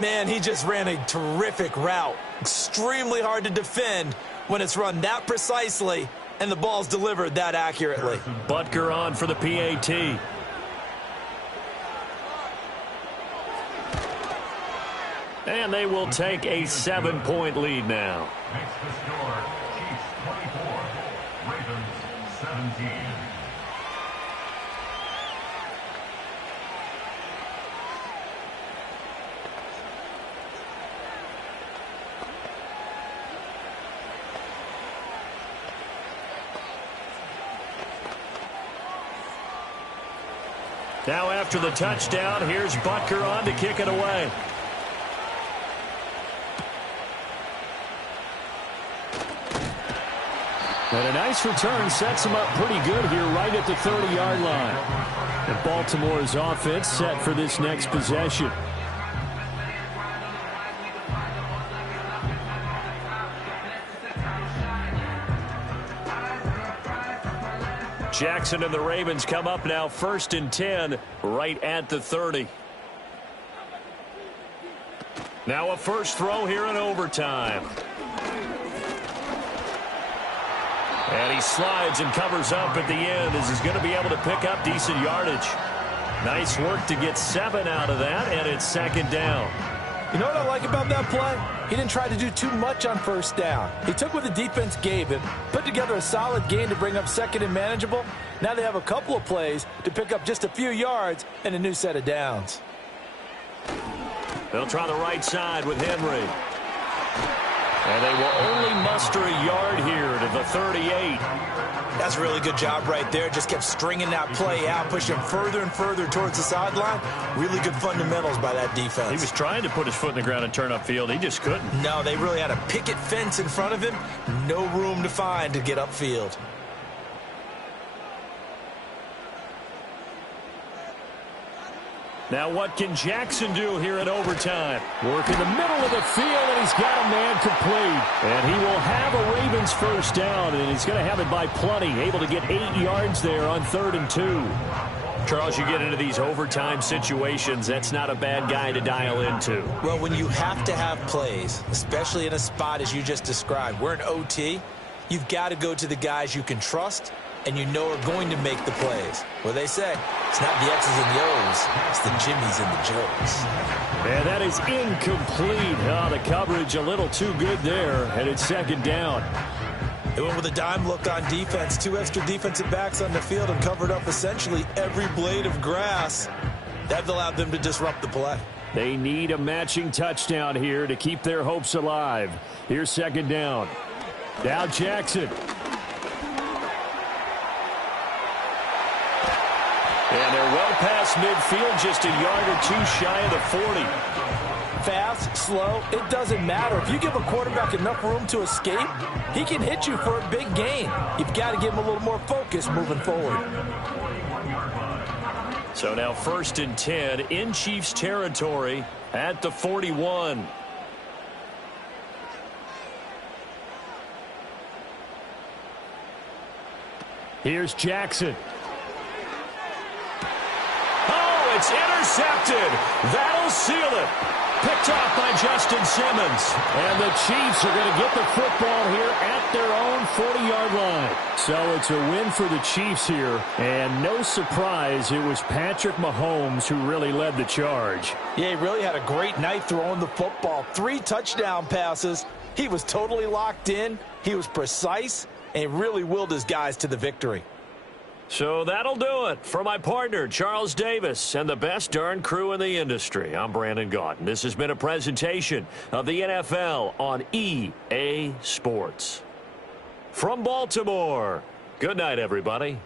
Man, he just ran a terrific route. Extremely hard to defend when it's run that precisely and the ball's delivered that accurately. Butker on for the PAT. And they will take a 7-point lead now. Makes the score Chiefs 24, Ravens 17. Now after the touchdown, here's Butker on to kick it away. And a nice return sets him up pretty good here right at the 30-yard line. And Baltimore's offense set for this next possession. Jackson and the Ravens come up now 1st and 10 right at the 30. Now a first throw here in overtime. And he slides and covers up at the end as he's going to be able to pick up decent yardage. Nice work to get 7 out of that, and it's 2nd down. You know what I like about that play? He didn't try to do too much on 1st down. He took what the defense gave him, put together a solid gain to bring up 2nd and manageable. Now they have a couple of plays to pick up just a few yards and a new set of downs. They'll try the right side with Henry. And they will only muster a yard here to the 38. That's a really good job right there. Just kept stringing that play out, pushing him further and further towards the sideline. Really good fundamentals by that defense. He was trying to put his foot in the ground and turn upfield. He just couldn't. No, they really had a picket fence in front of him. No room to find to get upfield. Now what can Jackson do here in overtime? Work in the middle of the field, and he's got a man complete. And he will have a Ravens first down, and he's going to have it by plenty. Able to get 8 yards there on 3rd and 2. Charles, you get into these overtime situations, that's not a bad guy to dial into. Well, when you have to have plays, especially in a spot as you just described, we're in OT, you've got to go to the guys you can trust and you know are going to make the plays. Well, they say, it's not the X's and the O's, it's the Jimmys and the Joes. And that is incomplete. Oh, the coverage a little too good there, and it's 2nd down. They went with a dime look on defense, 2 extra defensive backs on the field and covered up essentially every blade of grass. That allowed them to disrupt the play. They need a matching touchdown here to keep their hopes alive. Here's 2nd down. Now Jackson. And they're well past midfield, just a yard or 2 shy of the 40. Fast, slow, it doesn't matter. If you give a quarterback enough room to escape, he can hit you for a big gain. You've got to give him a little more focus moving forward. So now 1st and 10 in Chiefs territory at the 41. Here's Jackson. Oh, it's intercepted. That'll seal it. Picked off by Justin Simmons. And the Chiefs are going to get the football here at their own 40-yard line. So it's a win for the Chiefs here. And no surprise, it was Patrick Mahomes who really led the charge. Yeah, he really had a great night throwing the football. 3 touchdown passes. He was totally locked in. He was precise. And he really willed his guys to the victory. So that'll do it for my partner, Charles Davis, and the best darn crew in the industry. I'm Brandon Gaudin. This has been a presentation of the NFL on EA Sports. From Baltimore, good night, everybody.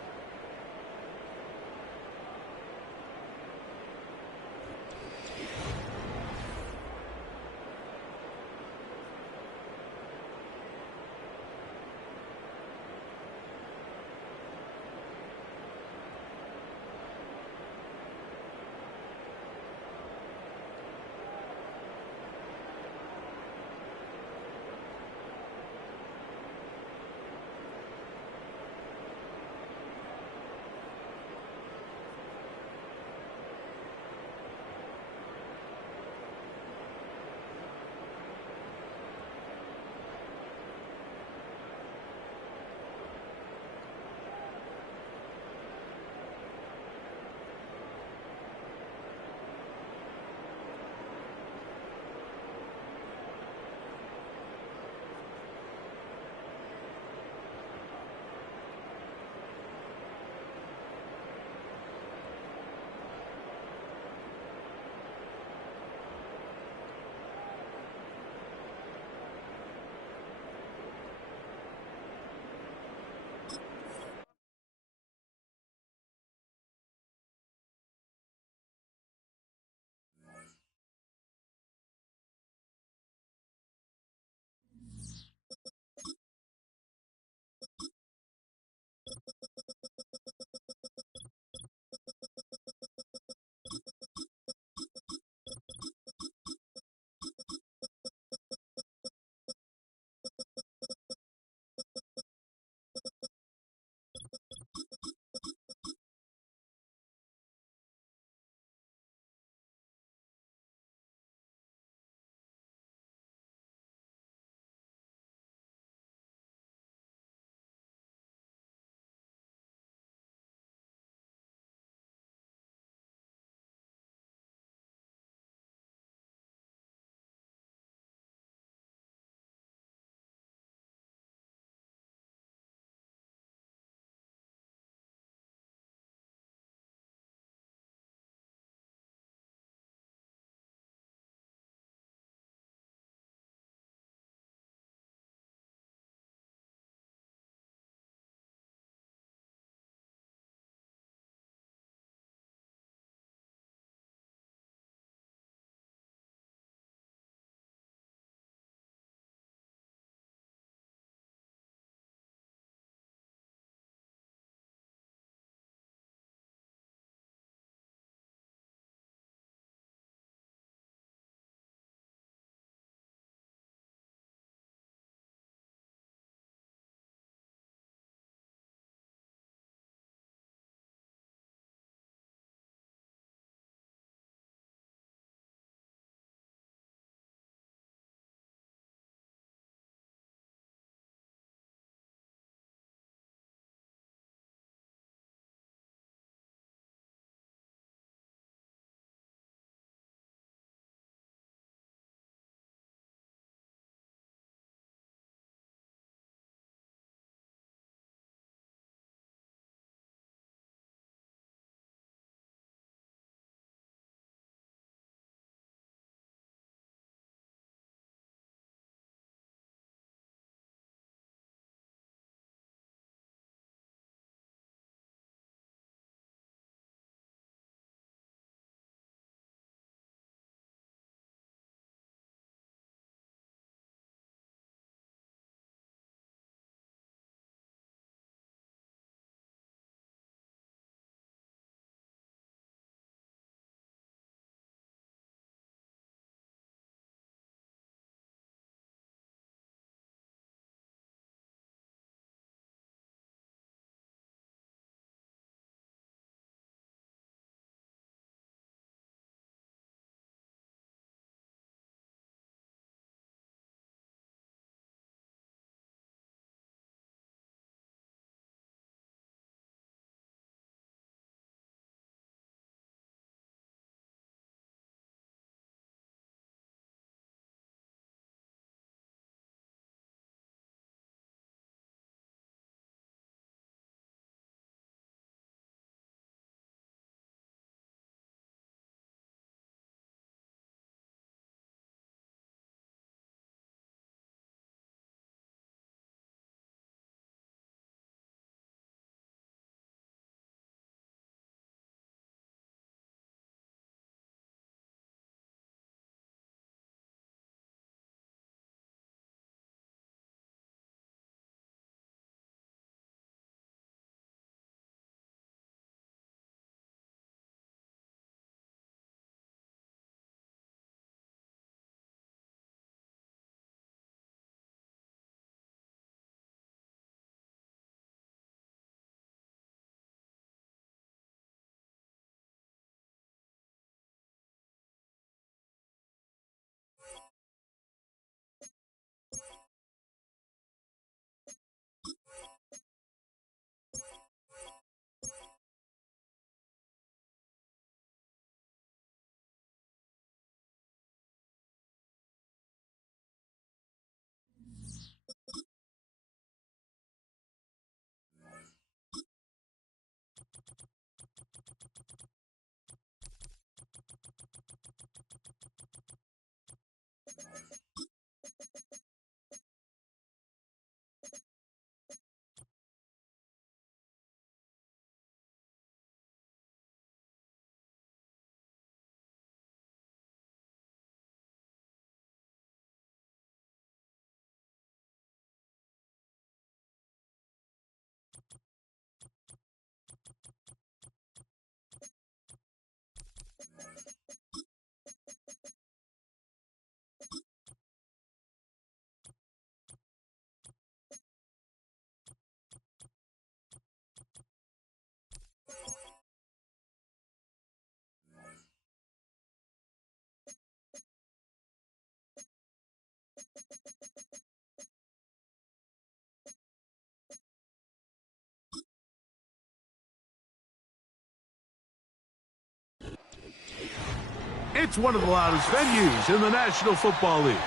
It's one of the loudest venues in the National Football League.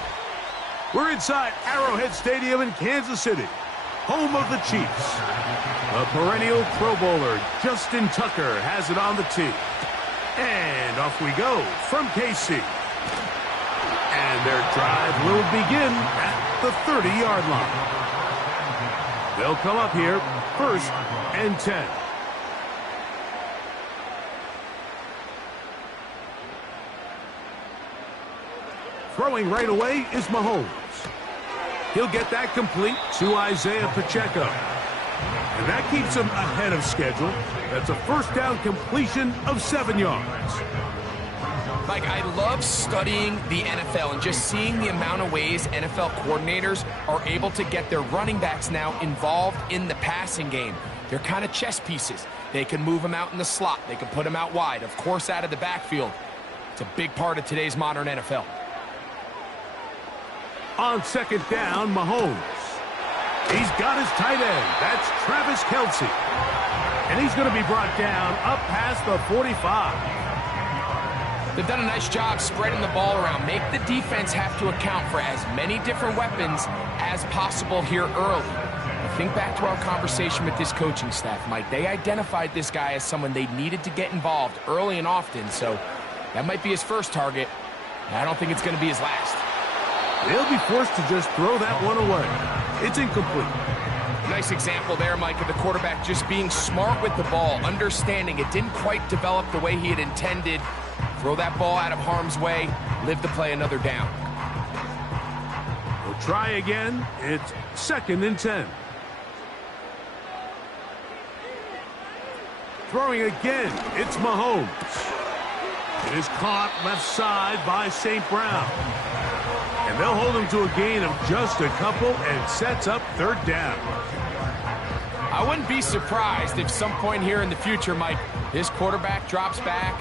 We're inside Arrowhead Stadium in Kansas City, home of the Chiefs. The perennial Pro Bowler, Justin Tucker, has it on the tee. And off we go from KC. And their drive will begin at the 30-yard line. They'll come up here, 1st and 10. Throwing right away is Mahomes. He'll get that complete to Isaiah Pacheco. And that keeps him ahead of schedule. That's a first down completion of 7 yards. Mike, I love studying the NFL and just seeing the amount of ways NFL coordinators are able to get their running backs now involved in the passing game. They're kind of chess pieces. They can move them out in the slot. They can put them out wide, of course, out of the backfield. It's a big part of today's modern NFL. On 2nd down, Mahomes. He's got his tight end. That's Travis Kelce. And he's going to be brought down up past the 45. They've done a nice job spreading the ball around. Make the defense have to account for as many different weapons as possible here early. Think back to our conversation with this coaching staff, Mike. They identified this guy as someone they needed to get involved early and often, so that might be his first target. I don't think it's going to be his last. They'll be forced to just throw that one away. It's incomplete. Nice example there, Mike, of the quarterback just being smart with the ball, understanding it didn't quite develop the way he had intended. Throw that ball out of harm's way, live to play another down. We'll try again. It's 2nd and 10. Throwing again, it's Mahomes. It is caught left side by St. Brown. And they'll hold him to a gain of just a couple and sets up 3rd down. I wouldn't be surprised if some point here in the future, Mike, this quarterback drops back.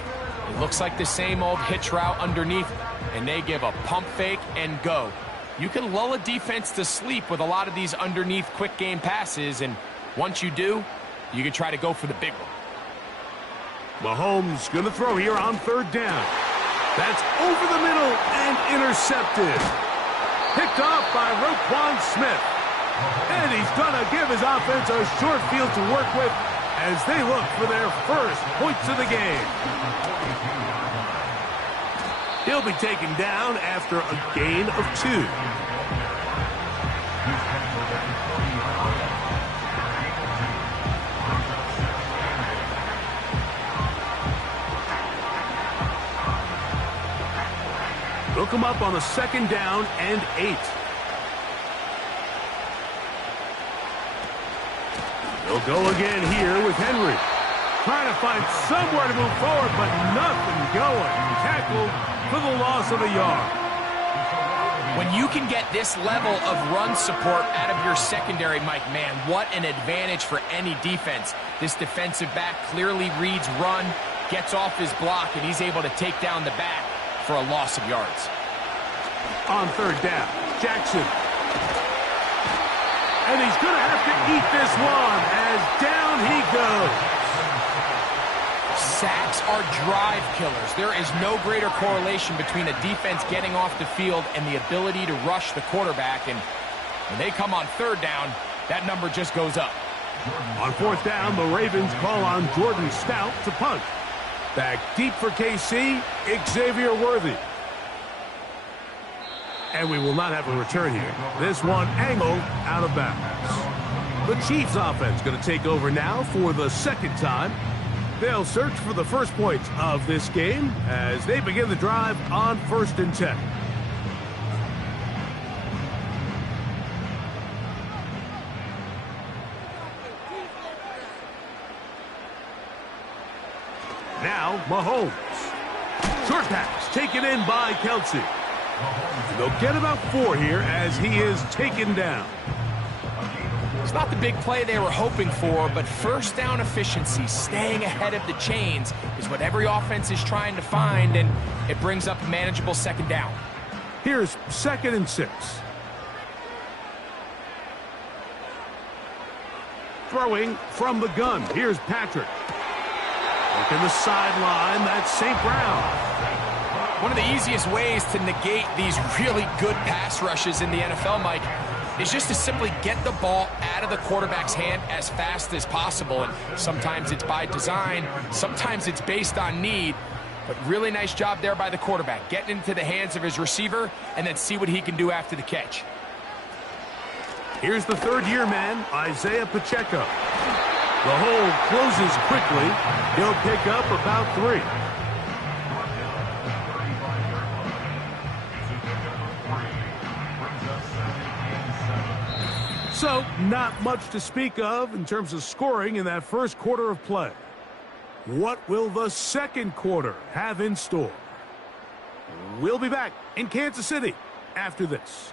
It looks like the same old hitch route underneath, and they give a pump fake and go. You can lull a defense to sleep with a lot of these underneath quick game passes, and once you do, you can try to go for the big one. Mahomes going to throw here on 3rd down. That's over the middle and intercepted. Picked off by Roquan Smith. And he's going to give his offense a short field to work with as they look for their first points of the game. He'll be taken down after a gain of 2. They'll come up on a 2nd down and 8. They'll go again here with Henry. Trying to find somewhere to move forward, but nothing going. Tackled for the loss of a yard. When you can get this level of run support out of your secondary, Mike, man, what an advantage for any defense. This defensive back clearly reads run, gets off his block, and he's able to take down the back for a loss of yards. On 3rd down, Jackson. And he's going to have to eat this one as down he goes. Sacks are drive killers. There is no greater correlation between a defense getting off the field and the ability to rush the quarterback. And when they come on 3rd down, that number just goes up. On 4th down, the Ravens call on Jordan Stout to punt. Back deep for KC, Xavier Worthy. And we will not have a return here. This one angled out of bounds. The Chiefs offense going to take over now for the 2nd time. They'll search for the first points of this game as they begin the drive on 1st and 10. Now, Mahomes. Short pass taken in by Kelce. And they'll get about 4 here as he is taken down. It's not the big play they were hoping for, but first down efficiency, staying ahead of the chains, is what every offense is trying to find, and it brings up a manageable 2nd down. Here's 2nd and 6. Throwing from the gun. Here's Patrick. Working the sideline. That's St. Brown. One of the easiest ways to negate these really good pass rushes in the NFL, Mike, is just to simply get the ball out of the quarterback's hand as fast as possible. And sometimes it's by design, sometimes it's based on need. But really nice job there by the quarterback, getting into the hands of his receiver and then see what he can do after the catch. Here's the third-year man, Isaiah Pacheco. The hole closes quickly. He'll pick up about 3. So, not much to speak of in terms of scoring in that first quarter of play. What will the second quarter have in store? We'll be back in Kansas City after this.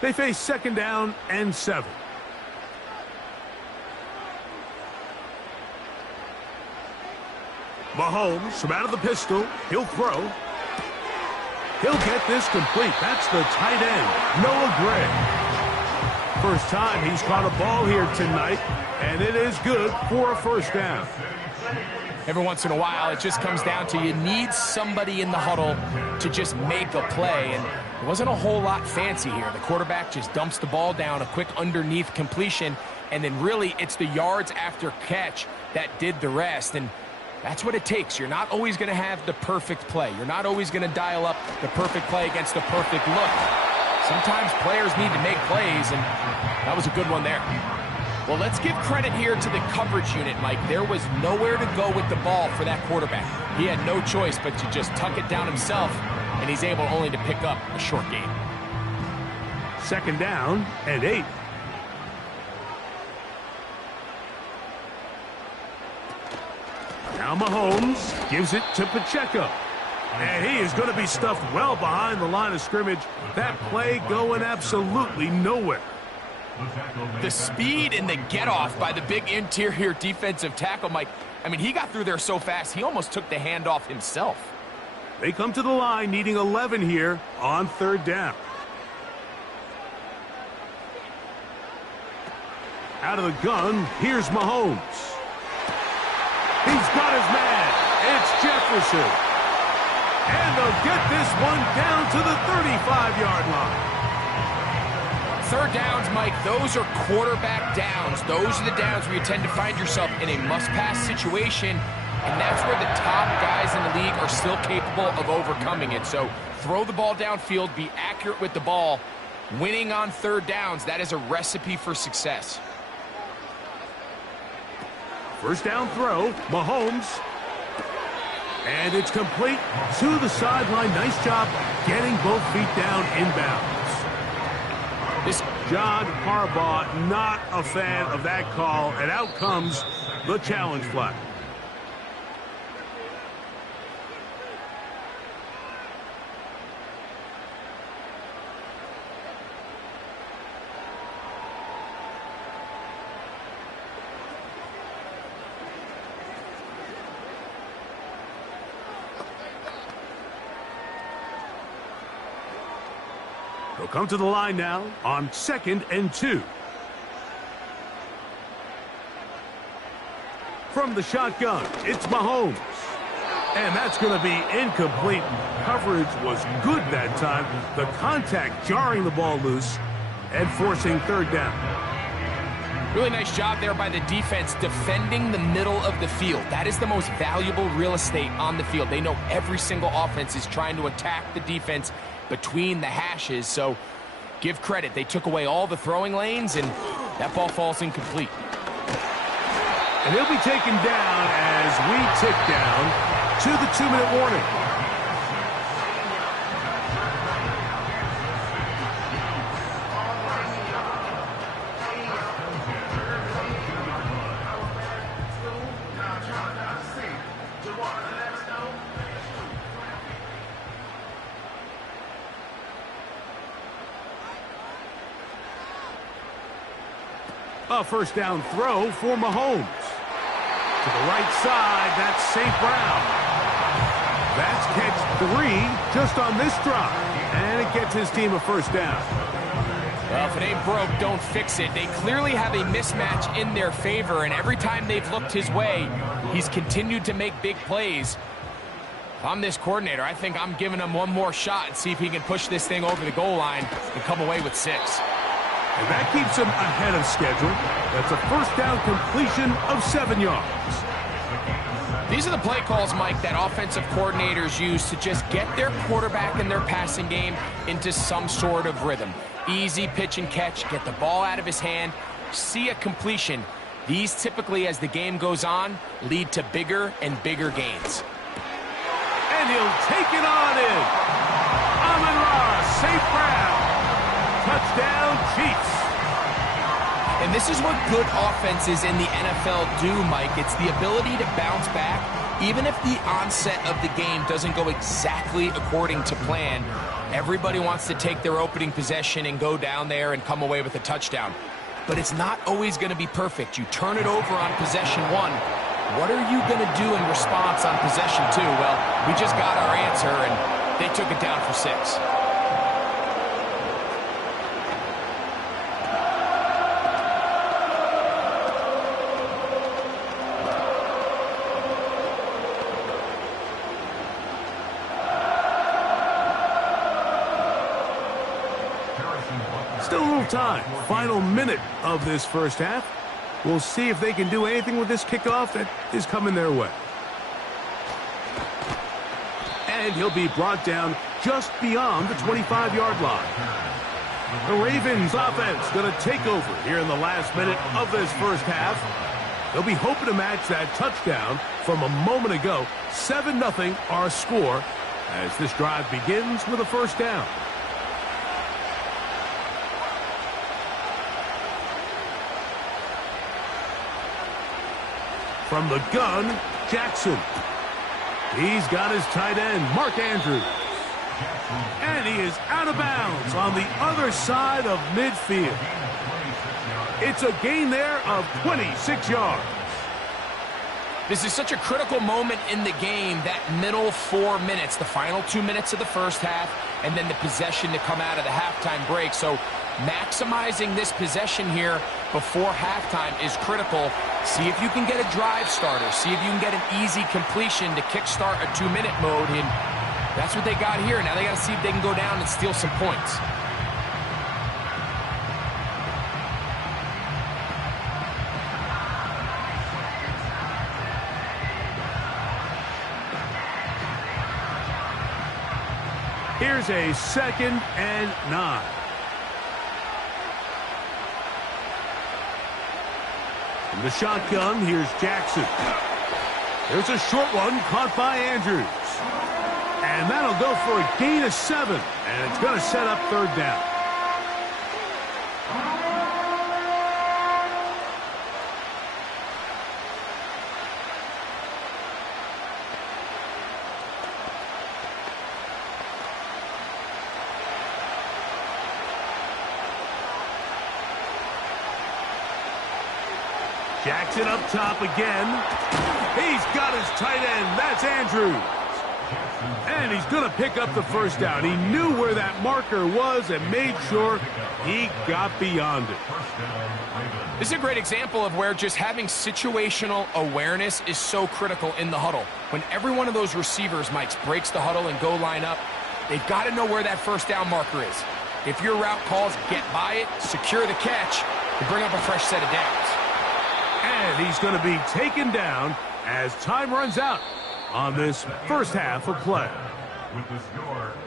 They face second down and 7. Mahomes from out of the pistol. He'll throw. He'll get this complete. That's the tight end, Noah Gray. First time he's caught a ball here tonight, and it is good for a first down. Every once in a while, it just comes down to you need somebody in the huddle to just make a play, and it wasn't a whole lot fancy here. The quarterback just dumps the ball down, a quick underneath completion, and then really it's the yards after catch that did the rest, and that's what it takes. You're not always going to have the perfect play. You're not always going to dial up the perfect play against the perfect look. Sometimes players need to make plays, and that was a good one there. Well, let's give credit here to the coverage unit, Mike. There was nowhere to go with the ball for that quarterback. He had no choice but to just tuck it down himself, and he's able only to pick up a short gain. Second down and 8. Now Mahomes gives it to Pacheco. And he is going to be stuffed well behind the line of scrimmage. That play going absolutely nowhere. The speed and the get-off by the big interior defensive tackle, Mike. I mean, he got through there so fast, he almost took the handoff himself. They come to the line needing 11 here on third down. Out of the gun, here's Mahomes. He's got his man. It's Jefferson. And they'll get this one down to the 35-yard line. Third downs, Mike, those are quarterback downs. Those are the downs where you tend to find yourself in a must-pass situation, and that's where the top guys in the league are still capable of overcoming it. So throw the ball downfield, be accurate with the ball. Winning on third downs, that is a recipe for success. First down throw, Mahomes. And it's complete to the sideline. Nice job getting both feet down inbounds. John Harbaugh not a fan of that call, and out comes the challenge flag. They'll come to the line now on 2nd and 2. From the shotgun, it's Mahomes. And that's going to be incomplete. Coverage was good that time. The contact jarring the ball loose and forcing third down. Really nice job there by the defense defending the middle of the field. That is the most valuable real estate on the field. They know every single offense is trying to attack the defense between the hashes, so give credit. They took away all the throwing lanes, and that ball falls incomplete. And he'll be taken down as we tick down to the 2-minute warning. A first down throw for Mahomes. To the right side, that's St. Brown. That's catch 3 just on this drive. And it gets his team a first down. Well, if it ain't broke, don't fix it. They clearly have a mismatch in their favor, and every time they've looked his way, he's continued to make big plays. If I'm this coordinator, I think I'm giving him one more shot and see if he can push this thing over the goal line and come away with 6. And that keeps him ahead of schedule. That's a first down completion of 7 yards. These are the play calls, Mike, that offensive coordinators use to just get their quarterback and their passing game into some sort of rhythm. Easy pitch and catch, get the ball out of his hand, see a completion. These typically, as the game goes on, lead to bigger and bigger gains. And he'll take it on in. Amon-Ra, St. Brown. Touchdown, Chiefs. And this is what good offenses in the NFL do, Mike. It's the ability to bounce back, even if the onset of the game doesn't go exactly according to plan. Everybody wants to take their opening possession and go down there and come away with a touchdown. But it's not always going to be perfect. You turn it over on possession 1. What are you going to do in response on possession 2? Well, we just got our answer, and they took it down for 6. Still a little time. Final minute of this first half. We'll see if they can do anything with this kickoff that is coming their way. And he'll be brought down just beyond the 25-yard line. The Ravens offense going to take over here in the last minute of this first half. They'll be hoping to match that touchdown from a moment ago. 7-0 our score as this drive begins with a first down. From the gun, Jackson. He's got his tight end, Mark Andrews. And he is out of bounds on the other side of midfield. It's a gain there of 26 yards. This is such a critical moment in the game, that middle 4 minutes, the final 2 minutes of the first half, and then the possession to come out of the halftime break. So maximizing this possession here before halftime is critical. See if you can get a drive starter. See if you can get an easy completion to kickstart a 2-minute mode. And that's what they got here. Now they got to see if they can go down and steal some points. Here's a 2nd and 9. From the shotgun, here's Jackson. There's a short one caught by Andrews. And that'll go for a gain of 7. And it's going to set up 3rd down. Jackson up top again. He's got his tight end. That's Andrews. And he's going to pick up the first down. He knew where that marker was and made sure he got beyond it. This is a great example of where just having situational awareness is so critical in the huddle. When every one of those receivers, Mike, breaks the huddle and go line up, they've got to know where that first down marker is. If your route calls, get by it, secure the catch, to bring up a fresh set of downs. And he's going to be taken down as time runs out on this first half of play.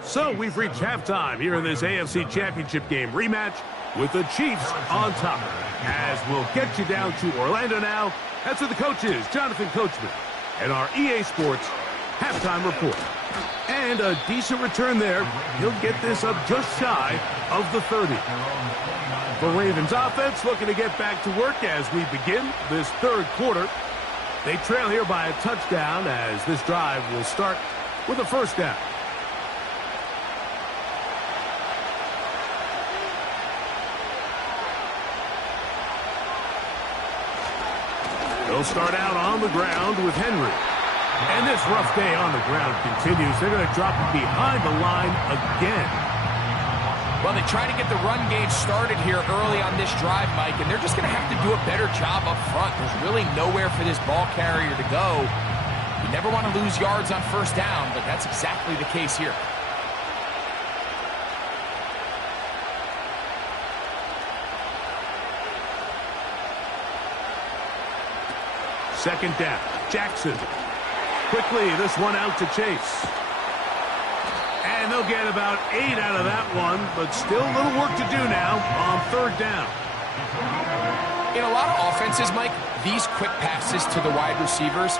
So we've reached halftime here in this AFC Championship game rematch with the Chiefs on top. As we'll get you down to Orlando now, that's with the coaches, Jonathan Coachman, and our EA Sports halftime report. And a decent return there. He'll get this up just shy of the 30. The Ravens offense looking to get back to work as we begin this 3rd quarter. They trail here by a touchdown as this drive will start with a first down. They'll start out on the ground with Henry. And this rough day on the ground continues. They're going to drop it behind the line again. Well, they try to get the run game started here early on this drive, Mike, and they're just going to have to do a better job up front. There's really nowhere for this ball carrier to go. You never want to lose yards on first down, but that's exactly the case here. Second down, Jackson. Quickly, this one out to Chase. And they'll get about 8 out of that one, but still a little work to do now on third down. In a lot of offenses, Mike, these quick passes to the wide receivers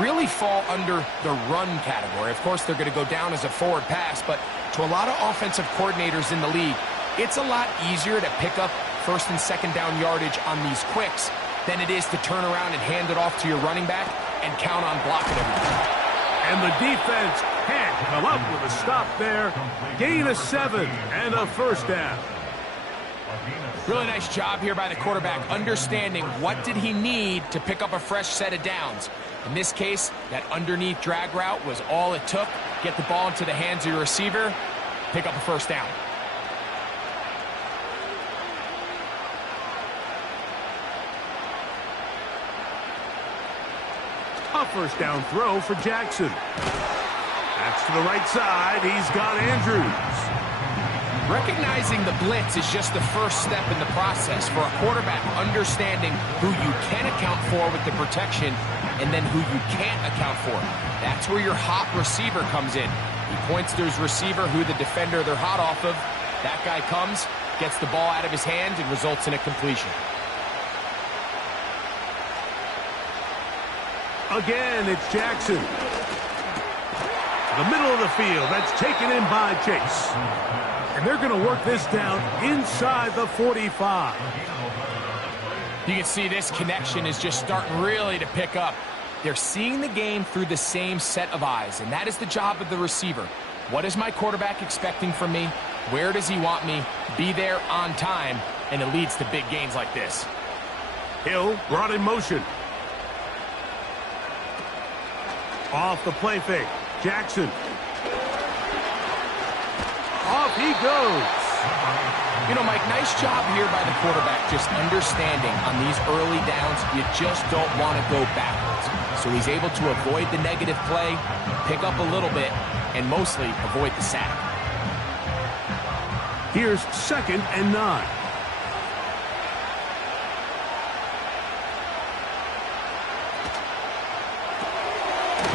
really fall under the run category. Of course, they're going to go down as a forward pass, but to a lot of offensive coordinators in the league, it's a lot easier to pick up first and second down yardage on these quicks than it is to turn around and hand it off to your running back and count on blocking everything. And the defense can't come up with a stop there. Gain of 7 and a first down. Really nice job here by the quarterback, understanding what did he need to pick up a fresh set of downs. In this case, that underneath drag route was all it took. Get the ball into the hands of your receiver, pick up a first down. A first down throw for Jackson. That's to the right side. He's got Andrews. Recognizing the blitz is just the first step in the process for a quarterback, understanding who you can account for with the protection and then who you can't account for. That's where your hot receiver comes in. He points to his receiver, who the defender they're hot off of. That guy comes, gets the ball out of his hand, and results in a completion. Again, it's Jackson. The middle of the field, that's taken in by Chase. And they're going to work this down inside the 45. You can see this connection is just starting really to pick up. They're seeing the game through the same set of eyes, and that is the job of the receiver. What is my quarterback expecting from me? Where does he want me? Be there on time, and it leads to big gains like this. Hill brought in motion. Off the play fake. Jackson. Off he goes. You know, Mike, nice job here by the quarterback, just understanding on these early downs, you just don't want to go backwards. So he's able to avoid the negative play, pick up a little bit, and mostly avoid the sack. Here's 2nd and 9.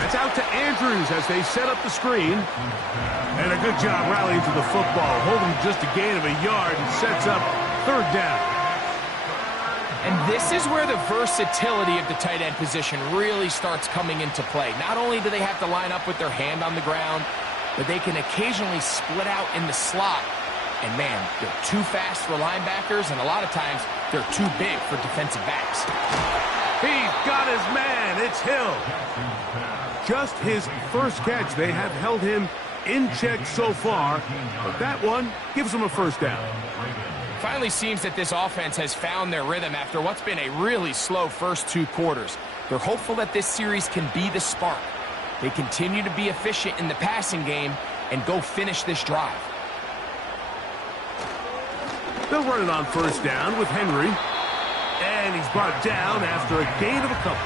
It's out to Andrews as they set up the screen. And a good job rallying to the football, holding just a gain of a yard and sets up third down. And this is where the versatility of the tight end position really starts coming into play. Not only do they have to line up with their hand on the ground, but they can occasionally split out in the slot. And man, they're too fast for linebackers, and a lot of times they're too big for defensive backs. He's got his man. It's Hill. Just his first catch. They have held him in check so far, but that one gives him a first down. Finally seems that this offense has found their rhythm after what's been a really slow first 2 quarters. They're hopeful that this series can be the spark. They continue to be efficient in the passing game and go finish this drive. They'll run it on first down with Henry. And he's brought down after a gain of a couple.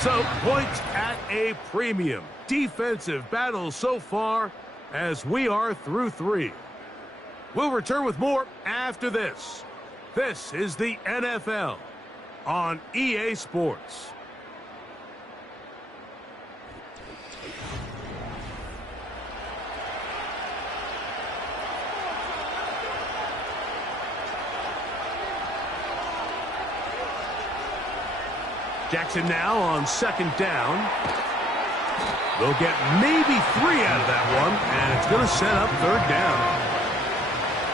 So, points at a premium. Defensive battle so far as we are through 3. We'll return with more after this. This is the NFL on EA Sports. Jackson now on 2nd down. They'll get maybe 3 out of that one, and it's going to set up third down.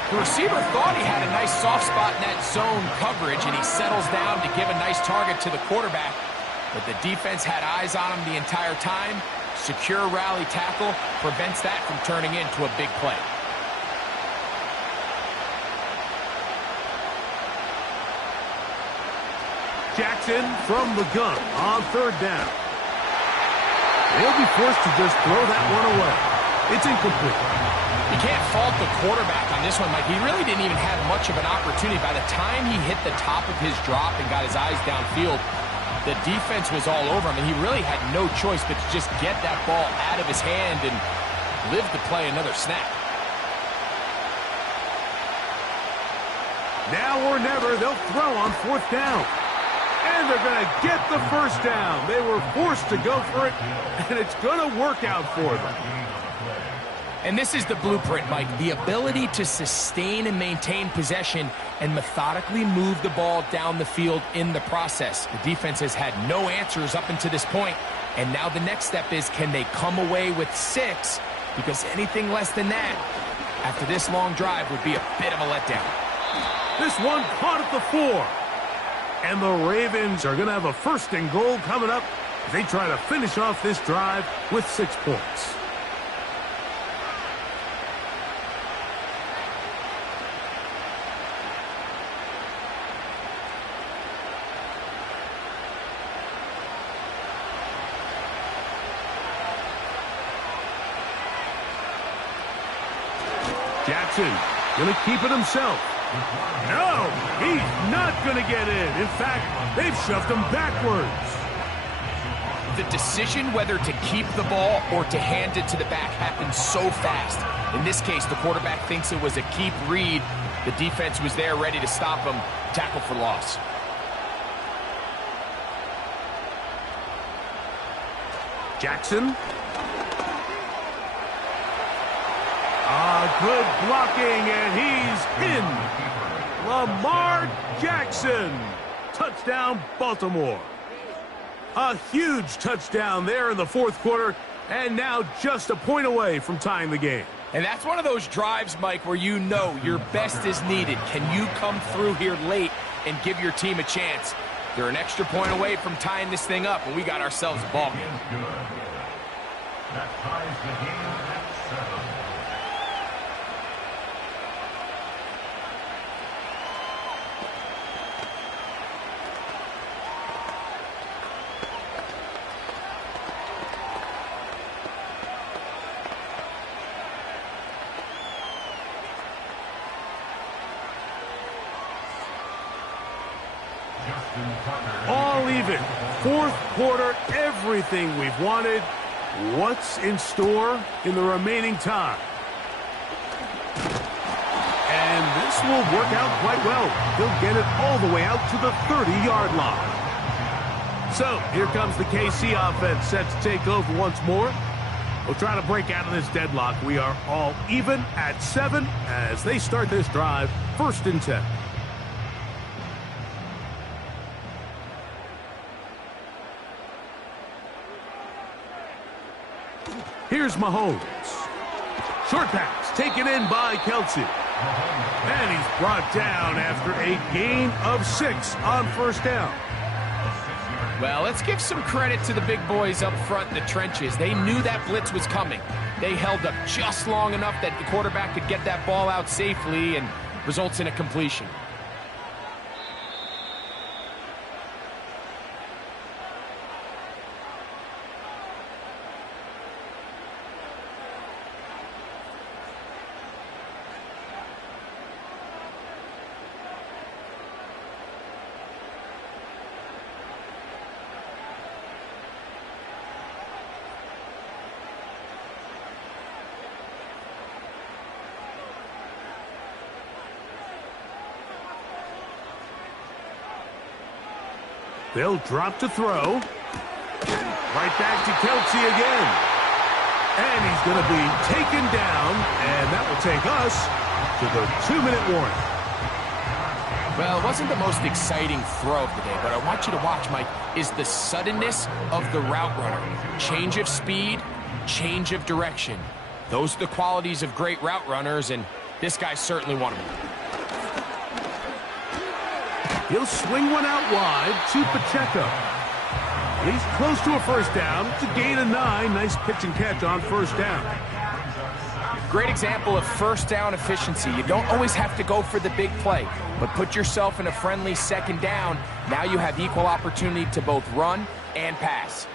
The receiver thought he had a nice soft spot in that zone coverage, and he settles down to give a nice target to the quarterback. But the defense had eyes on him the entire time. Secure rally tackle prevents that from turning into a big play. Jackson Jackson from the gun on third down. They'll be forced to just throw that one away. It's incomplete. You can't fault the quarterback on this one, Mike. He really didn't even have much of an opportunity. By the time he hit the top of his drop and got his eyes downfield, the defense was all over him, and he really had no choice but to just get that ball out of his hand and live to play another snap. Now or never, they'll throw on fourth down. And they're going to get the first down. They were forced to go for it, and it's going to work out for them. And this is the blueprint, Mike. The ability to sustain and maintain possession and methodically move the ball down the field in the process. The defense has had no answers up until this point, and now the next step is, can they come away with 6? Because anything less than that, after this long drive, would be a bit of a letdown. This one caught at the 4. And the Ravens are going to have a first and goal coming up as they try to finish off this drive with 6 points. Jackson going to keep it himself. No, he's not going to get in. In fact, they've shoved him backwards. The decision whether to keep the ball or to hand it to the back happens so fast. In this case, the quarterback thinks it was a keep read. The defense was there ready to stop him. Tackle for loss. Jackson. Good blocking, and he's in. Lamar Jackson. Touchdown, Baltimore. A huge touchdown there in the fourth quarter, and now just a point away from tying the game. And that's one of those drives, Mike, where you know your best is needed. Can you come through here late and give your team a chance? They're an extra point away from tying this thing up, and we got ourselves a ball game. That ties the game at 7. All even. Fourth quarter, everything we've wanted. What's in store in the remaining time? And this will work out quite well. He'll get it all the way out to the 30-yard line. So here comes the KC offense set to take over once more. We'll try to break out of this deadlock. We are all even at 7 as they start this drive, 1st and 10. Here's Mahomes. Short pass taken in by Kelsey. And he's brought down after a gain of 6 on 1st down. Well, let's give some credit to the big boys up front in the trenches. They knew that blitz was coming. They held up just long enough that the quarterback could get that ball out safely and results in a completion. They'll drop to throw. Right back to Kelsey again. And he's going to be taken down, and that will take us to the 2-minute warning. Well, it wasn't the most exciting throw of the day, but I want you to watch, Mike, is the suddenness of the route runner. Change of speed, change of direction. Those are the qualities of great route runners, and this guy's certainly one of them. He'll swing one out wide to Pacheco. He's close to a 1st down. It's a gain of 9. Nice pitch and catch on 1st down. Great example of first down efficiency. You don't always have to go for the big play, but put yourself in a friendly second down. Now you have equal opportunity to both run and pass.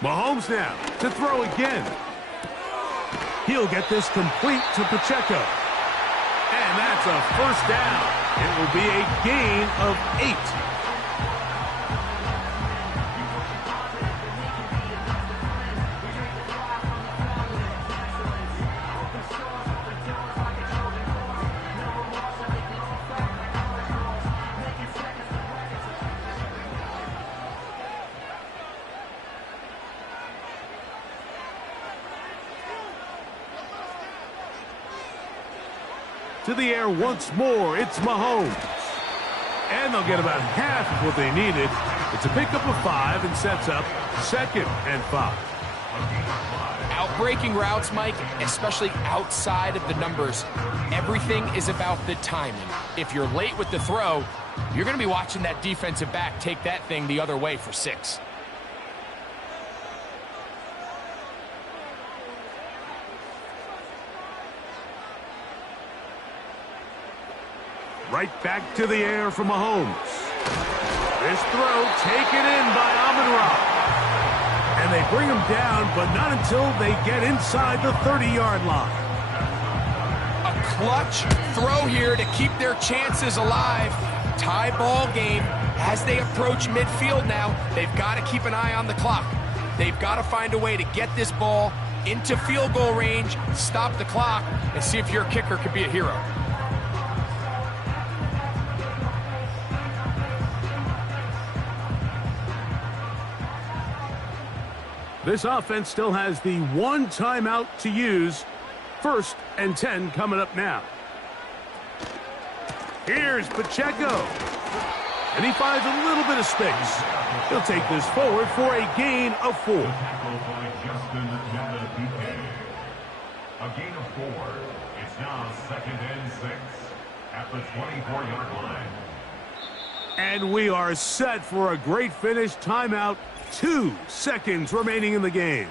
Mahomes now to throw again. He'll get this complete to Pacheco. And that's a first down. It will be a gain of 8. To the air once more, it's Mahomes. And they'll get about half of what they needed. It's a pickup of 5 and sets up 2nd and 5. Outbreaking routes, Mike, especially outside of the numbers, everything is about the timing. If you're late with the throw, you're going to be watching that defensive back take that thing the other way for 6. Right back to the air for Mahomes. This throw taken in by Amon-Ra. And they bring him down, but not until they get inside the 30-yard line. A clutch throw here to keep their chances alive. Tie ball game. As they approach midfield now, they've got to keep an eye on the clock. They've got to find a way to get this ball into field goal range, stop the clock, and see if your kicker could be a hero. This offense still has the 1 timeout to use. 1st and 10 coming up now. Here's Pacheco. And he finds a little bit of space. He'll take this forward for a gain of 4. A gain of 4. It's now 2nd and 6 at the 24-yard line. And we are set for a great finish. Timeout. 2 seconds remaining in the game.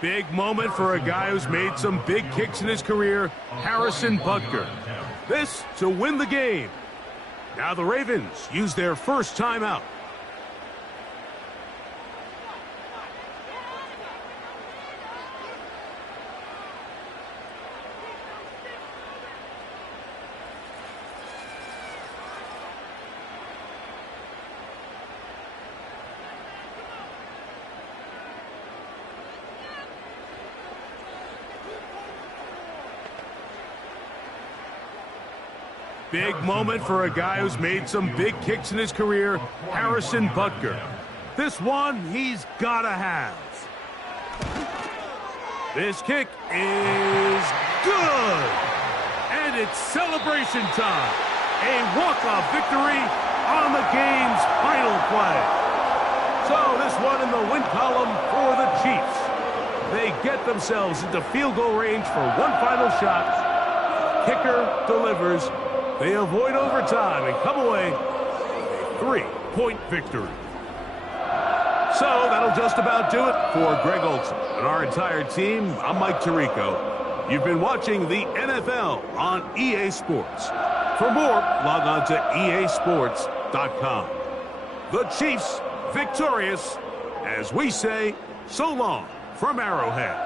Big moment for a guy who's made some big kicks in his career, Harrison Butker. This to win the game. Now the Ravens use their first timeout. Big moment for a guy who's made some big kicks in his career, Harrison Butker. This one he's gotta have. This kick is good. And it's celebration time. A walk-off victory on the game's final play. So this one in the win column for the Chiefs. They get themselves into field goal range for one final shot. Kicker delivers. They avoid overtime and come away with a 3-point victory. So that'll just about do it for Greg Olsen and our entire team. I'm Mike Tirico. You've been watching the NFL on EA Sports. For more, log on to easports.com. The Chiefs victorious as we say so long from Arrowhead.